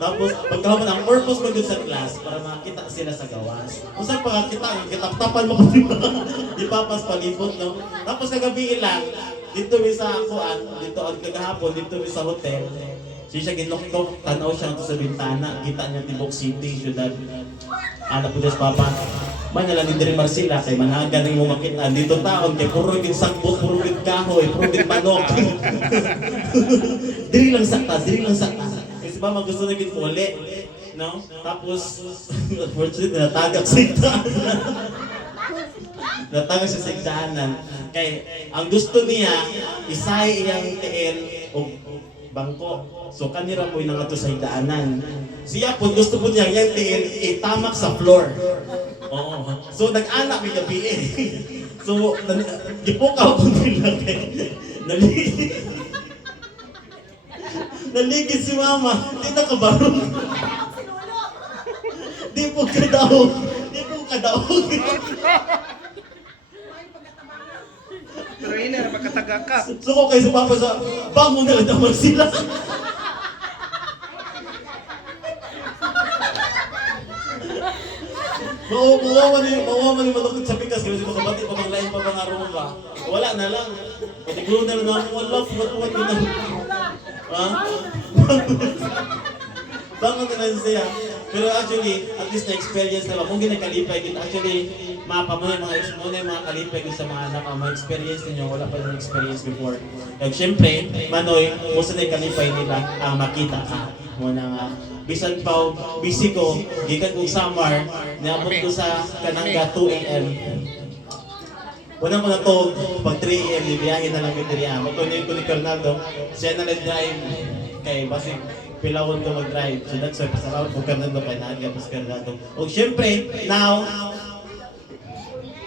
tapos pagkaman ang purpose mo dun sa class para makita sila sa gawas. Kung saan pagkakita, kitap-tapan mo di papas palibot, no? Tapos kagabi lang, dito sa akuan, dito ang kagahapon, dito sa hotel. Siya ginoktok, tanaw siya sa bintana, kita niya Tibok City, syudad. Anak po sa papa. Man na lang din Marcela kay managan ning mo makita dito taon kay puro gid sagbot, puro gid kahoy, puro gid manok. Diri lang sakta. Kasi mama gusto na gid muli, no? Tapos unfortunately natagak sa igdaanan. Natagak siya sa igdaanan. Kay ang gusto niya isay iyang tiil og bangko. So kanira mo nang ato sa igdaanan. Siya po gusto po niya yang tiil itamak sa floor. Oo. So nag-anak may gabi eh. So gipukaw po nila kay naligid si mama. Di nakabarong. Di po kadaog. Pero yun na, magkataga ka. So ko kayo sa papa sa bangon na naman sila. Mawaman yung malukot sa pikas kasi makabati pa maglain pa mga rumba. Wala na lang. Pwede guro na lang namin wala. Pumat ko na. Ha? Bangon na lang siya. Pero actually, at least na-experience na lang. Kung ginakalipay din, actually, mapa mo na yung mga kalipay din sa mga anak. Mga experience ninyo, wala pa yung experience before. Kaya syempre, Manoy, musta na yung kalipay nila ang makita ka. Muna nga. Bisan pa, busy ko, gikan kong summer, naabot ko sa Kananga 2 a.m. Una ko na to, pag 3 a.m. libiyahin na lang yung diriya. Matunyin ko ni Fernando, siya na nag-drive. Kay basig pilawon ko mag-drive. So that's why pasalamat ko Fernando kay Nadia pas Fernando. O syempre, now,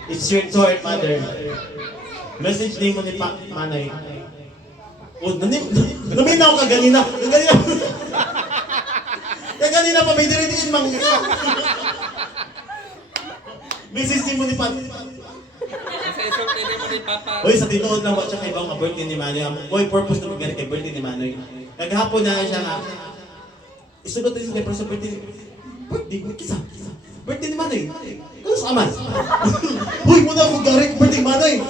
it's your turn, mother. Message din mo ni Manay. O, naminaw ka ganina. Kanina pa may diridiin mang Mrs. ni mo ni Pat. Sa isang tinin mo ni Papa. Uy, sa tinuod lang siya kay ibang ka-birthday ni Manoy. Boy, purpose na magkari kay birthday ni Manoy. Naghapon na siya nga. Isunod tayo sa kay sa birthday. Birthday? Kisa? Birthday ni Manoy? Kano sa aman? Uy, muna akong gari kay birthday ni Manoy.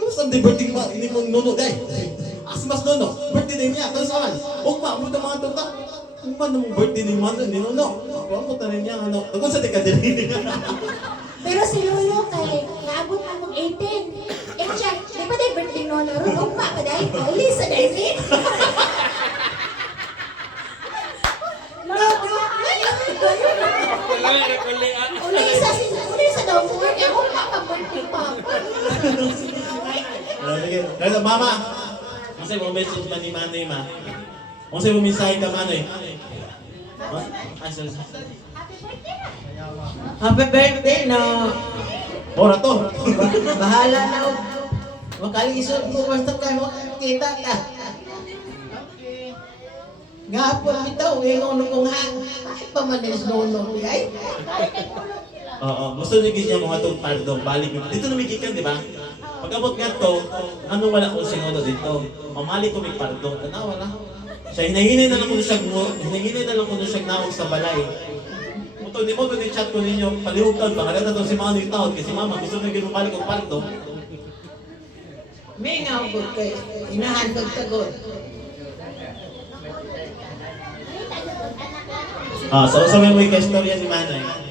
Kano sa birthday ni mong nono? Day, asmas nono. Birthday niya. Kano sa aman? Huwag ma, mo na mga tata. Kung ba namang birthday ni Manoy? Ninuno. Huwag mo tanin niya. Kung sa tikadiri niya. Pero si Lolo kay naabot na mong 18. Eh siya, di ba dahil birthday no na ron? Ugma pa dahil uli sa David. Uli sa daw mo. Kaya ugma pa birthday pa. Kaya mama, kasi mo message man ni Manoy ma. Kung sa'yo mo mensahe ka Manoy. Ay, sorry. Happy birthday na. Ora to. Bahala na. Makalisod mo basta ka kita ka. Gapon bitaw ingon ko nga. Ay pa man is nono ay. Oo, gusto niyo ganyan mga itong pardong, balik mo. Dito na may gikan, di ba? Pag-abot nga to, ano wala kong sinodo dito? Mamali ko may pardong. Wala. Siya, hinahinay na lang ko siya, hinahinay na lang ko siya naong sa balay. Muto, di mo ito chat ko ninyo, palihutan, baka na ito si Mama yung taon, kasi Mama, gusto niyo ganyan balik kong pardong. May nga ko kay inahandog tagod. So may may kastorya si Manay.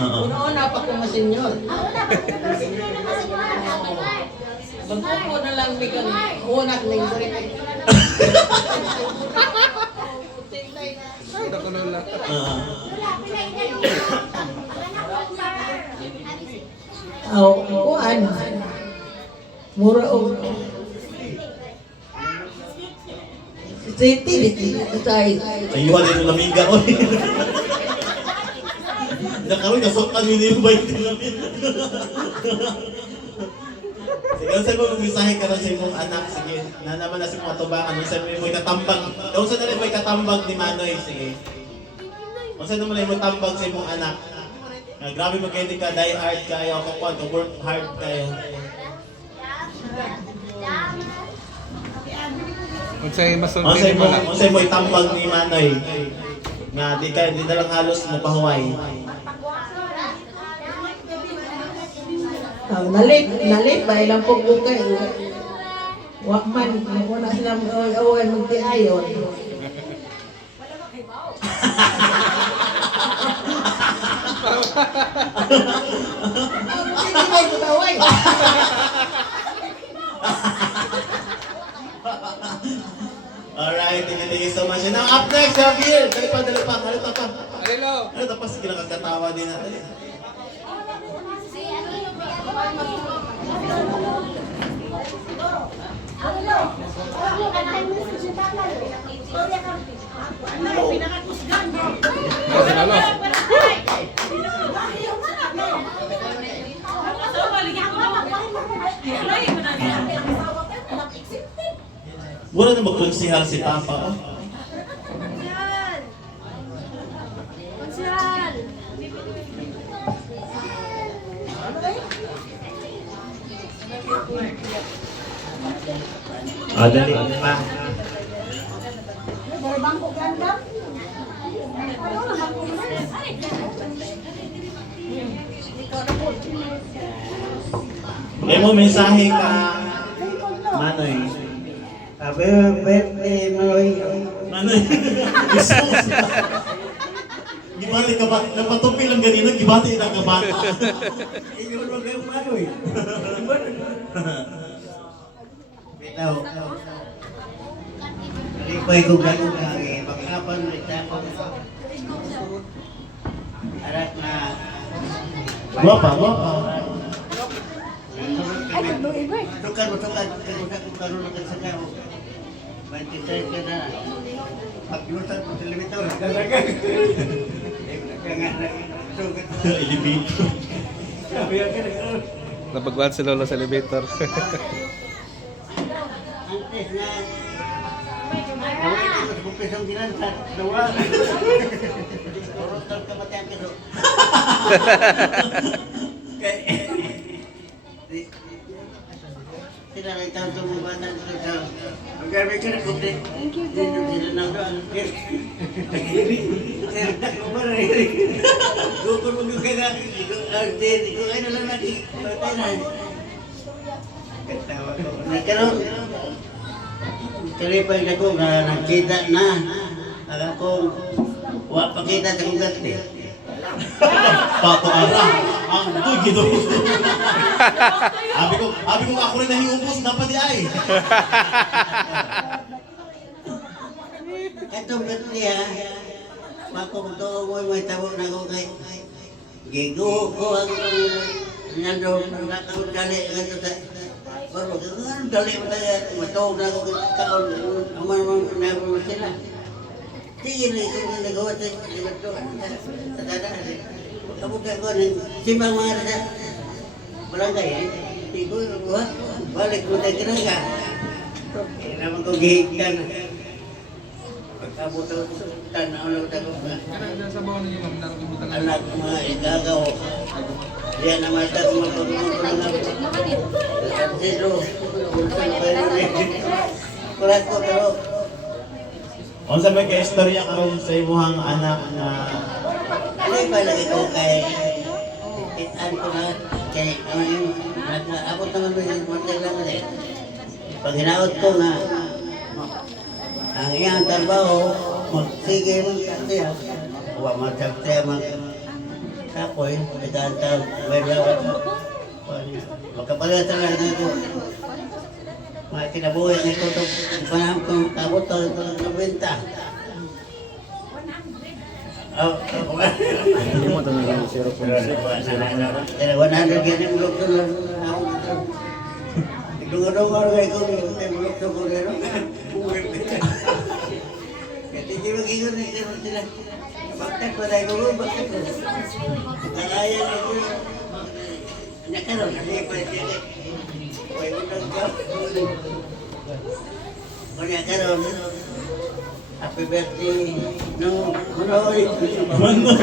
Una pa ko masenyor. Magpupo na lang may kang unak na yung Ay, naku lola. Kuan. Mura o. City, tayo. Ayuhan din yung lamiga ko. Nakaroon, nasukan yun yung bike din namin. Sige, saan mo mag-misahe ka rin sa imong anak? Sige, na naman na si mga tubangan. Saan mo yung katambag? Daw saan na rin may katambag ni Manoy? Sige. Kung saan naman yung matambag sa imong anak? Grabe mag-edit ka, die hard kayo, kapag work hard kayo. Unsay masulti mo na? Kung saan mo itambag ni Manoy? Nga, di na lang halos mapahuway. Nalit ba ilang pagbuka wakman ako na sila awan magtiayon. Hindi may kutaway. Alright, thank you so much. Now, up next, Javier! Dali pa. Halata pa. Alilo. Halata pa, sige lang kagkatawa din natin. Kasi lolo. Wala na magkonsihal si Papa. Oh. Dali pa. Bangko ganda. May mo mensahe ka, Manoy. Happy birthday, Manoy. Manoy. Jesus. Gibati ka ba? Napatupi lang ganina, gibati na ka bata. Inyo mo kayo, Manoy. Bitaw. Ripay ko gano'n kami. Pagkapan ulit ako. Arat na. Guwapa. Tukar. Karoon na sa karo. 23 ka na. Pag-iutan mo sa limitor. Elevator. Napagwan si lolo sa elevator. Antes na. Nawala ko sa kumpisang ginansan. Nawala. Korotol ka matiang kaso. Sila na itaw sa mga bata dito sa... Ang gabi ka na kumpi. Dito sila nang doon. Sir, kumpa na rin. Gukul mo yung kaga. Kung ano lang natin. Patay na. Katawa ko. Nagkaroon. Kalipay na ko na nakita na. Alam ko, wala pakita sa kong gati. Pato ara. Ang doy gito. Abi ko ako rin nahiubos dapat di ay. Itong gati ha. Makong to mo may tabo na ko kay. Gigo ko ang nandong nakakudali nga sa Pero dali mo tayo, matawag na ako kaon, naman meron sila. Sige na ito na nagawa sa ito. Sa dada. Kapag ako ng simbang mga rasa. Barangay eh. Tigo, balik mo tayo kinaga. Kaya naman ko gihigan. Pagkabot ako sa tanaw na ako na. Sa bawang ninyo, ma'am, nakalimutan na. Anak mga igagaw. Yan naman sa mga pagmumulong ako. Silo. Kulat ko pero Kung sa may ka-istorya karon sa imuhang anak na ano yung palagi ko kay itan ko na kay abot naman mo yung matay lang ulit. Pag hinaot ko nga ang iyang trabaho magsige mo kaya huwag magsagtaya magkapoy nagkantag may lawat magkapalit lang ito mga kinabuhay na ito panahon kong tabot ito ng benta. Oh, Hindi mo ito naging 0.0. kaya 100 yan yung bulok doon lang ako dito. Dunga-dunga rin ko yung bulok doon ko rin. Kaya hindi mag-ingon na ito sila. Bakit ko tayo ko, bakit ko? Nakayan ako. Nakaroon, hindi pa sila. Huwag mo nang ka. Kung nakaroon, happy birthday, no, Manoy. Manoy.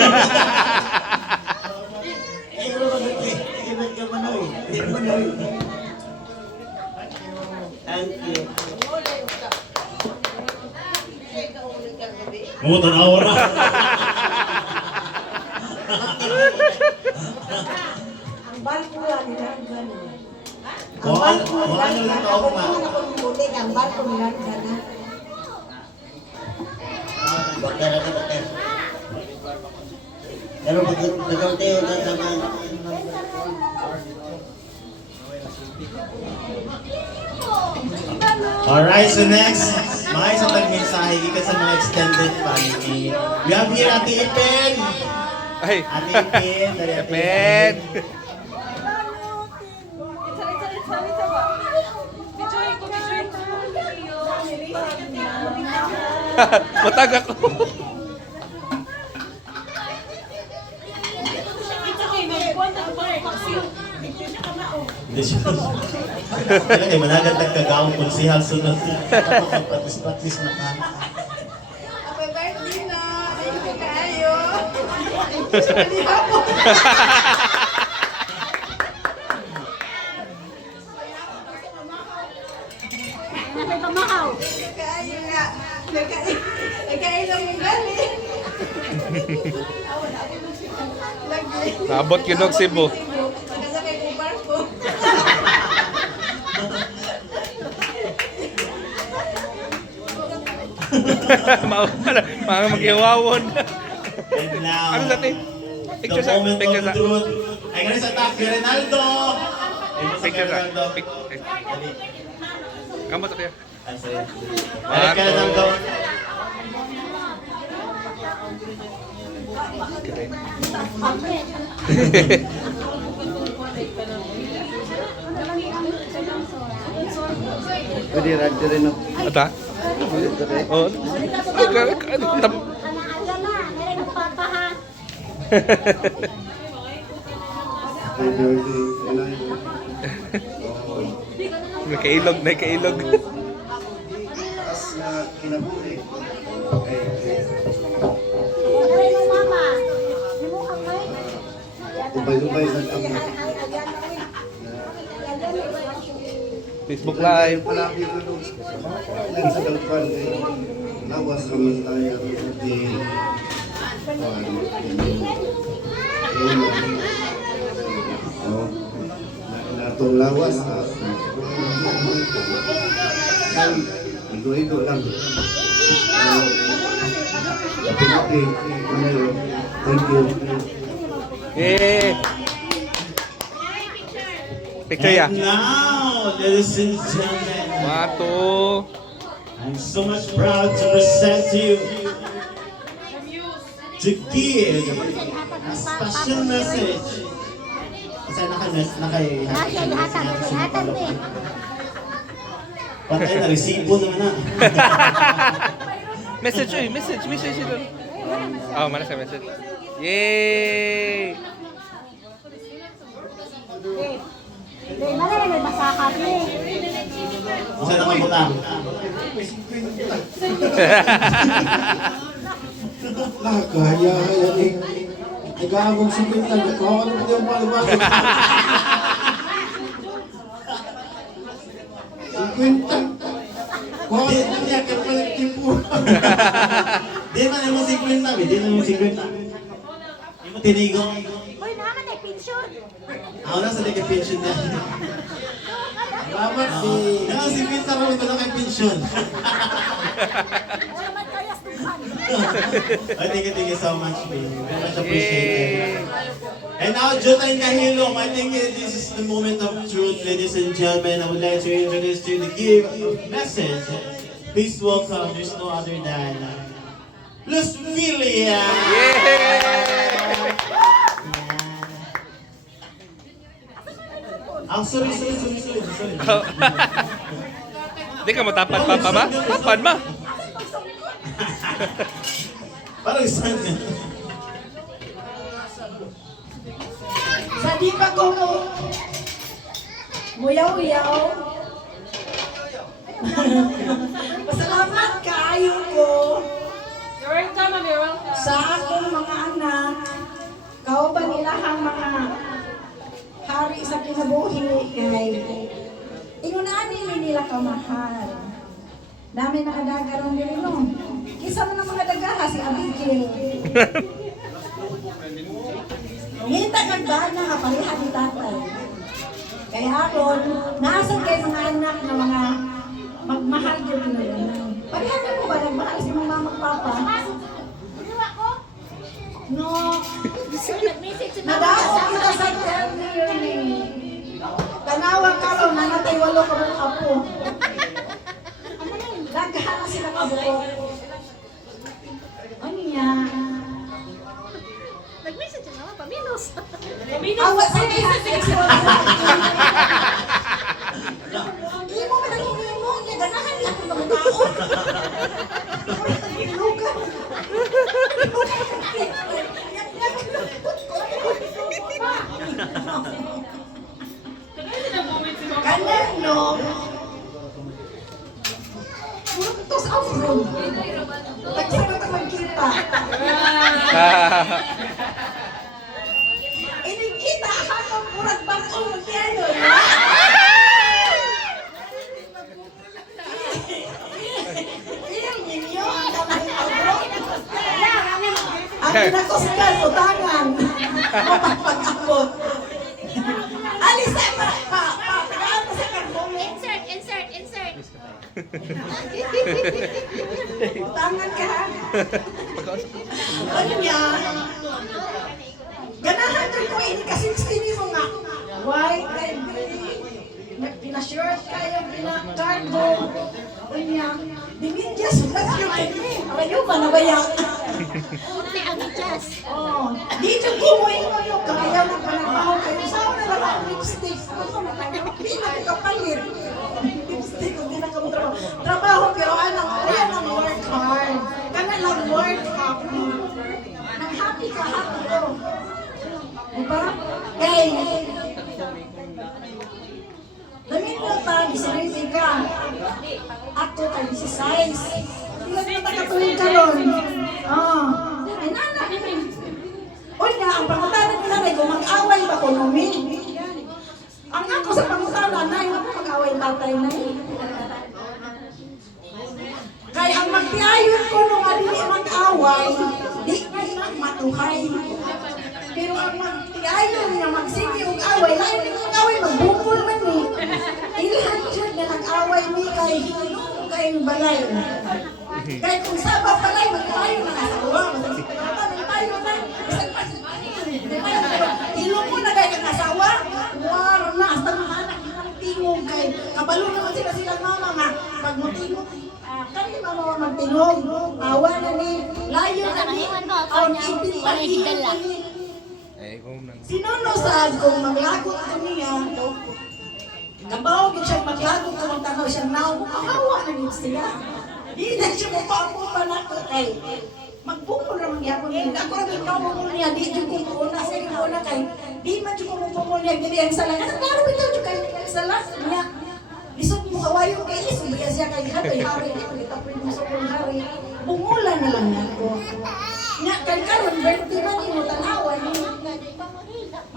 Eh, ano ba ito? Ibat ka Manoy. Manoy. Thank you. Mutan aura. Ang barko lang nila gano'n. Ang Kuha barko ano lang lang nila. ito Ako ma. naman ako mulit. Ang barko nila gano'n. Bakit ako bakit? Pero pag tayo na sama. Alright, so next, mga isang tag-mensahe gikan sa mga extended family. We have here Ate Ipen. Ay, Ate Ipen. dali, Ate men! Matag ako. Hindi siya. Kaya kay managat nagkagaong konsihal sunod. Practice na ka. Happy birthday na! Thank you kayo! Kayo nga! Nagkailang yung galing! Naabot kinog Cebu. Nakasakay ko barko. Mga mag-iwawon. And now, Ano dati? the Picture sa, moment picture of sa. truth. Ay, ganun sa top, Ronaldo! Ay, mo sa Picture sa. Ronaldo. Dali. Kamot ako yan. Ay, sorry. Balik ka Ronaldo. Pwede radyo rin ako. Ata? Oh. May kailog, may kailog. As na kinabuhi. Ubay-ubay sa kami. Facebook Live. Palagi ko doon. Yan sa dalpan kay lawas naman tayo di natong lawas igo-igo lang. Okay, thank you. Yeah. Picture ya. And now, ladies and gentlemen, Mato. I'm so much proud to present to you to give a special message Basta naka-hatag. Patay na, resibo naman na. Message, oy, message doon. Oh, mana sa message. Yay! Masa nakabutang. Kaya eh. Nag-aabang si Quintan. Kung ano ba yung paliwanag? Si Quintan. Kung ano ba niya kapalit tipo? Di man mo si Quinta, di mo si Quinta. Di mo tinigong. Uy, naman ay pensyon. Ako na sa di pension niya. Salamat si... Yan si Quinta ko ito na kay pension. Wala man kayas tuman. Thank you so much, baby. Very much appreciated. And now, Jotan Kahilom, I think this is the moment of truth, ladies and gentlemen. I would like to introduce you to give a message. Please welcome, there's no other than Luz Filia. Sorry. Di ka matapad pa ba? Tapad ma. Parang isang Sa di pa ko muyaw-uyaw. Pasalamat kaayo ko sa akong mga anak. Kauban nila ang mga hari sa kinabuhi kay ingunaan nila kamahal. Dami nakadagaron din no. Kisa man ang mga dagaha si Abigail. Ngita kag bana nga pareha ni tatay. Kaya aron, naasan kay mga anak na mga magmahal yun nila. Pareha mo ba nagmahal si mga magpapa? No. Nadao kita sa termini. Tanawa ka lang na natay walo ka mong apo. Daghan na sila kabuo. Ano niya? Nag-message na paminos. Awat sa mga hindi mo ka nangingin mo. Ganahan niya kung mga tao. Kanan no. Puntos afro. Pagsabat ang magkita. Inikita ako murag bangko magkano. Ilang ninyo ang kamay afro. Ang pinakoskan, utangan. Mapagpag-abot. Alisa pa. Tagaan mo sa karbome. Insert. Utangan ka. Ano niya? Ganahan rin ko ini kasi gusto mo nga. White and green. Pinashort kayo, pinakargo. Ano niya? Dimidyas ba yung kanya? Arayo ba na bayak? Kunti ang ijas. Oh, dito ko mo yung kaya na panabaho kayo. Saan na lang ang lipstick? Hindi na ko kapalit. Lipstick, hindi na ka trabaho. Trabaho, pero anak, kaya nang work hard. Kana lang work happy. Nang happy ka, happy ko. Diba? Hey! Damit mo pa, disarili ka. Ako kay 16. Hindi na nakatulog ka ron. Ay, nanak. Uy na, ang pangutanan ko nanay ko, mag-away ba ko numi? Ang ako sa pangutanan, nanay, ako mag-away tatay na kaya ang magtiayon ko nung hindi mag-away, di na matuhay. Pero ang magtiayon na magsige og away, lain din mag-away, magbukol man ni. Ilhan siya na nag-away ni kay balay. Kaya kung sabab balay, mag-tayo na kasawa. Tayo na. Ilo mo na kaya kasawa. Waro na, hasta mga anak, yung tingog kay. Kabalo naman sila mama nga. Pag mo tingog, kami mama magtingog. Awa na ni, layo na ni. Ang ipin pa ni. Sinuno saan kung maglagot ko niya, no? Kabaw ko siya maglagot ko ng tanaw siya now, makahawa na yun siya. Hindi na siya mapapupan ako kay magpupul naman niya ako niya. Ako rin ikaw mo niya, di dyan kong una, sige ko na kay, di man dyan kong pupul niya, gani ang sala. Kasi klaro ito dyan kay sala niya. Isot mo kawayo kay Ilis, ubiya siya kay hari, itapoy mo sa kong hari. Bumula na lang niya ko. Nga, kay karon birthday man mo tanawan mo.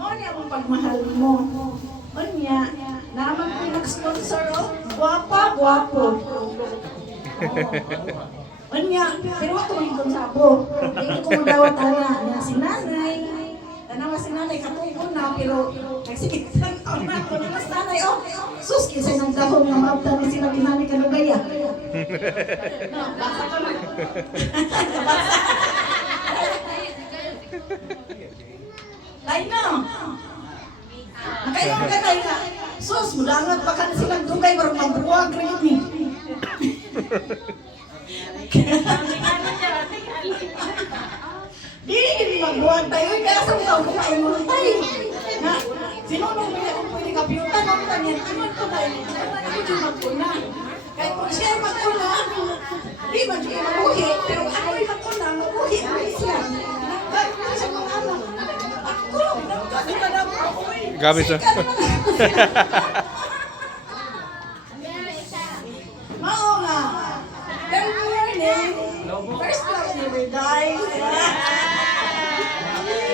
Mao niya akong pagmahal mo. Mao niya, naman ko nag-sponsor o. Guwapa, guwapo. Mao niya, pero ako mahintong sabo. Hindi ko magawat ana. Si nanay, tanawa si nanay katugon na, pero nagsikitan ako na ako. Mas nanay, oh, sus, kisay ng dahong nga maabtan ni sila kinani kanugaya. No, basa ka man. Basa. Ay no! Nakainom ka na yun. Sus, mulangat pa ka na silang dugay, marang magbuwag rin yun eh. Di magbuwag tayo, kaya sa mga kumain mo tayo. Na, sinunong mo niya kung pwede kapiyutan, ang tanyan, iman ko tayo, iman ako dyan magpuna. Kahit kung siya magpuna, di ba dyan mabuhi, pero ako'y magpuna, mabuhi, ay siya. Kahit kung siya mga anak, ako, nagkasita na mo ako'y. Gabi sa. Mao nga. Good morning. First class never dies.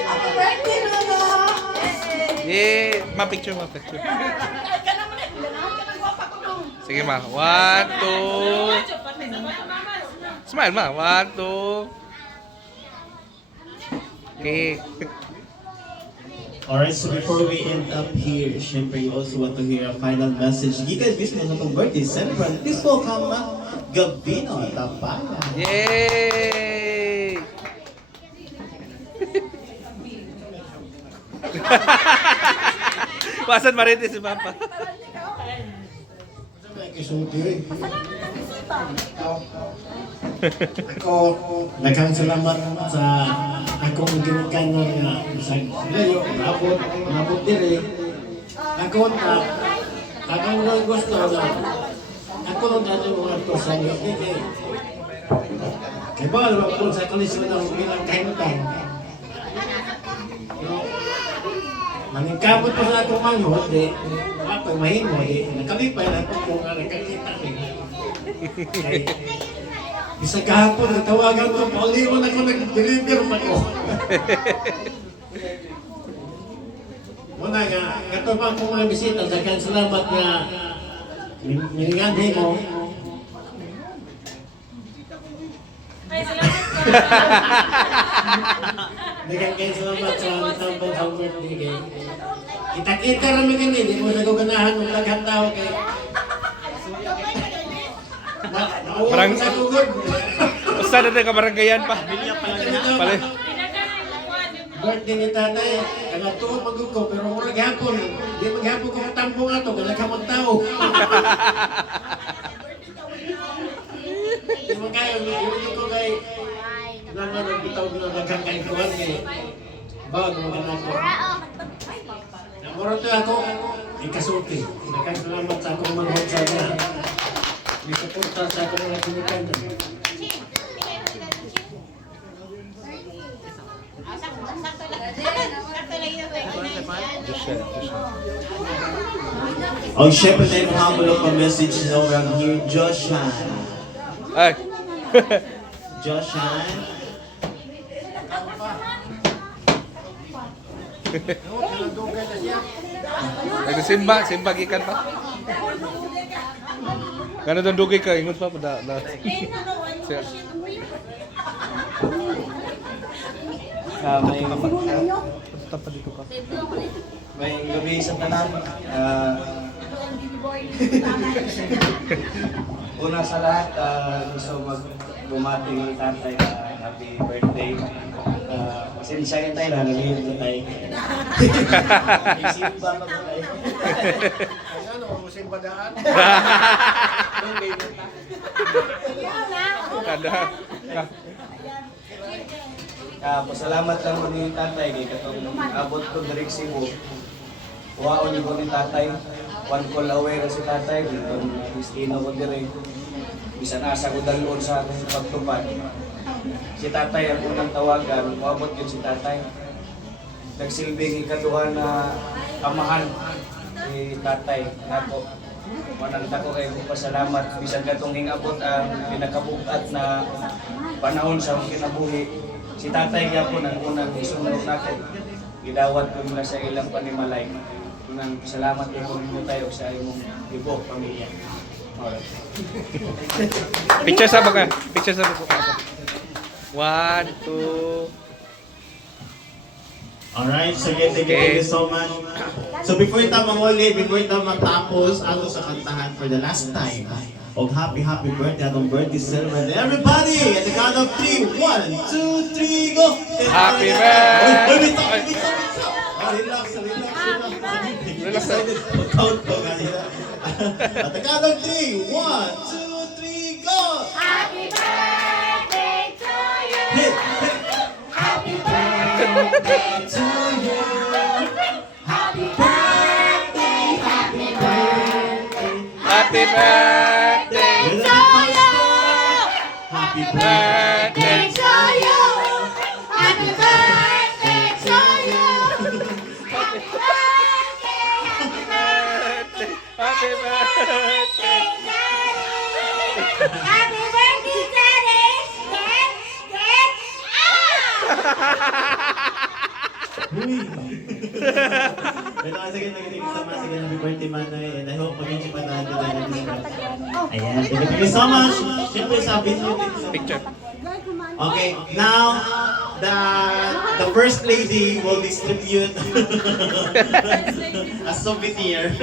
Happy birthday, Lola. Yay! Ma-picture. Ay, ka naman eh. Ganahan ka ng guwapa ko dong. Sige ma. 1, 2. Smile ma. 1, 2. Okay. Alright, so before we end up here, syempre you also want to hear a final message. Gikan mismo sa itong birthday celebrant. Please welcome Gabino Tapaya. Yay! Pasan marites si Papa. Ako, daghang salamat sa akong ginikanon nga sa layo, nabot diri. Ako na, akong nang gusto na, ako nang dati mga to sa ngiti. Kaya ba, alam po sa kalisyon ng bilang kahinutan. Maningkabot pa sa akong manghod, ako mahimo, nakalipay na ito kung nakakita rin. Isa kahapon, natawagan ko, pauliwan ako, nag-deliver pa ko. Muna nga, katubang kong mga bisita, daghang salamat nga miningani mo. Ay, salamat po. Daghang salamat sa tambong sa birthday. Kita-kita rami kini, di mo naguganahan ng daghang tao kay Barang sa tugod. usa na ka baranggayan pa. Pala. Birthday ni tatay, kaya tuwa magod ko, pero murag hapon, di maghapon ko matambong ato, kaya kamang tao. Di mo kayo, hindi ko kay naman ang bitaw ko na daghang kaikuan kay bawag mo ka na ako. Namuro to ako, ikasulti. Daghang salamat sa akong manghod sa na. Isupunta sa akong mga kinikan. Oh, syempre tayo mahabol pa message na around here. Joshan. Ay. Joshan. Simba gikan pa. Kana don dugay ka ingon pa pada. Sir. May Tapa dito ka. may gabi sa tanan. Una sa lahat, gusto bumati ng tatay happy birthday. Pasensya ka tayo, nalagay ko tayo. Simba pa ko tayo. Ano, simba daan? Kada. Pasalamat lang mo ni tatay kay katong abot ko direk Cebu. Waon ni ko ni tatay. One call away na si tatay dito destino ko direk. Bisan asa ko dalon sa akong pagtupad. Si tatay ang unang tawagan, moabot yun si tatay. Nagsilbing ikaduha na amahan si tatay nako. Manang ko kayo pasalamat bisan katong hingabot ang pinakabukat na panahon sa akong kinabuhi. Si tatay gyapon ang unang isunod nako. Gidawat ko nila sa ilang panimalay. Unang salamat ko ninyo tayo sa imong ibo pamilya. Alright. Picture sa baka. Picture sa baka. 1, 2. Alright, so thank you so much. So before ito manguli, before ito matapos, ato sa kantahan for the last time. Og happy birthday, atong birthday celebrate. Everybody, at the count of 3, 1, 2, 3, go! Happy birthday! Wait, relax. Relax. Count ko kanina. At the count of 3, 1, 2, 3, go! Happy birthday to you. Hit! Happy birthday to you. Happy birthday, happy birthday. Happy birthday to you. Happy birthday to you. Happy birthday to you. Happy birthday, happy birthday. Happy birthday. Happy birthday, Daddy. Dad. Uy! Pero kasi nagiging sama sige happy birthday Manoy and I hope maging pa natin Ayan, thank you so much. Siyempre sabi niyo Picture. Okay, now the first lady will distribute a souvenir.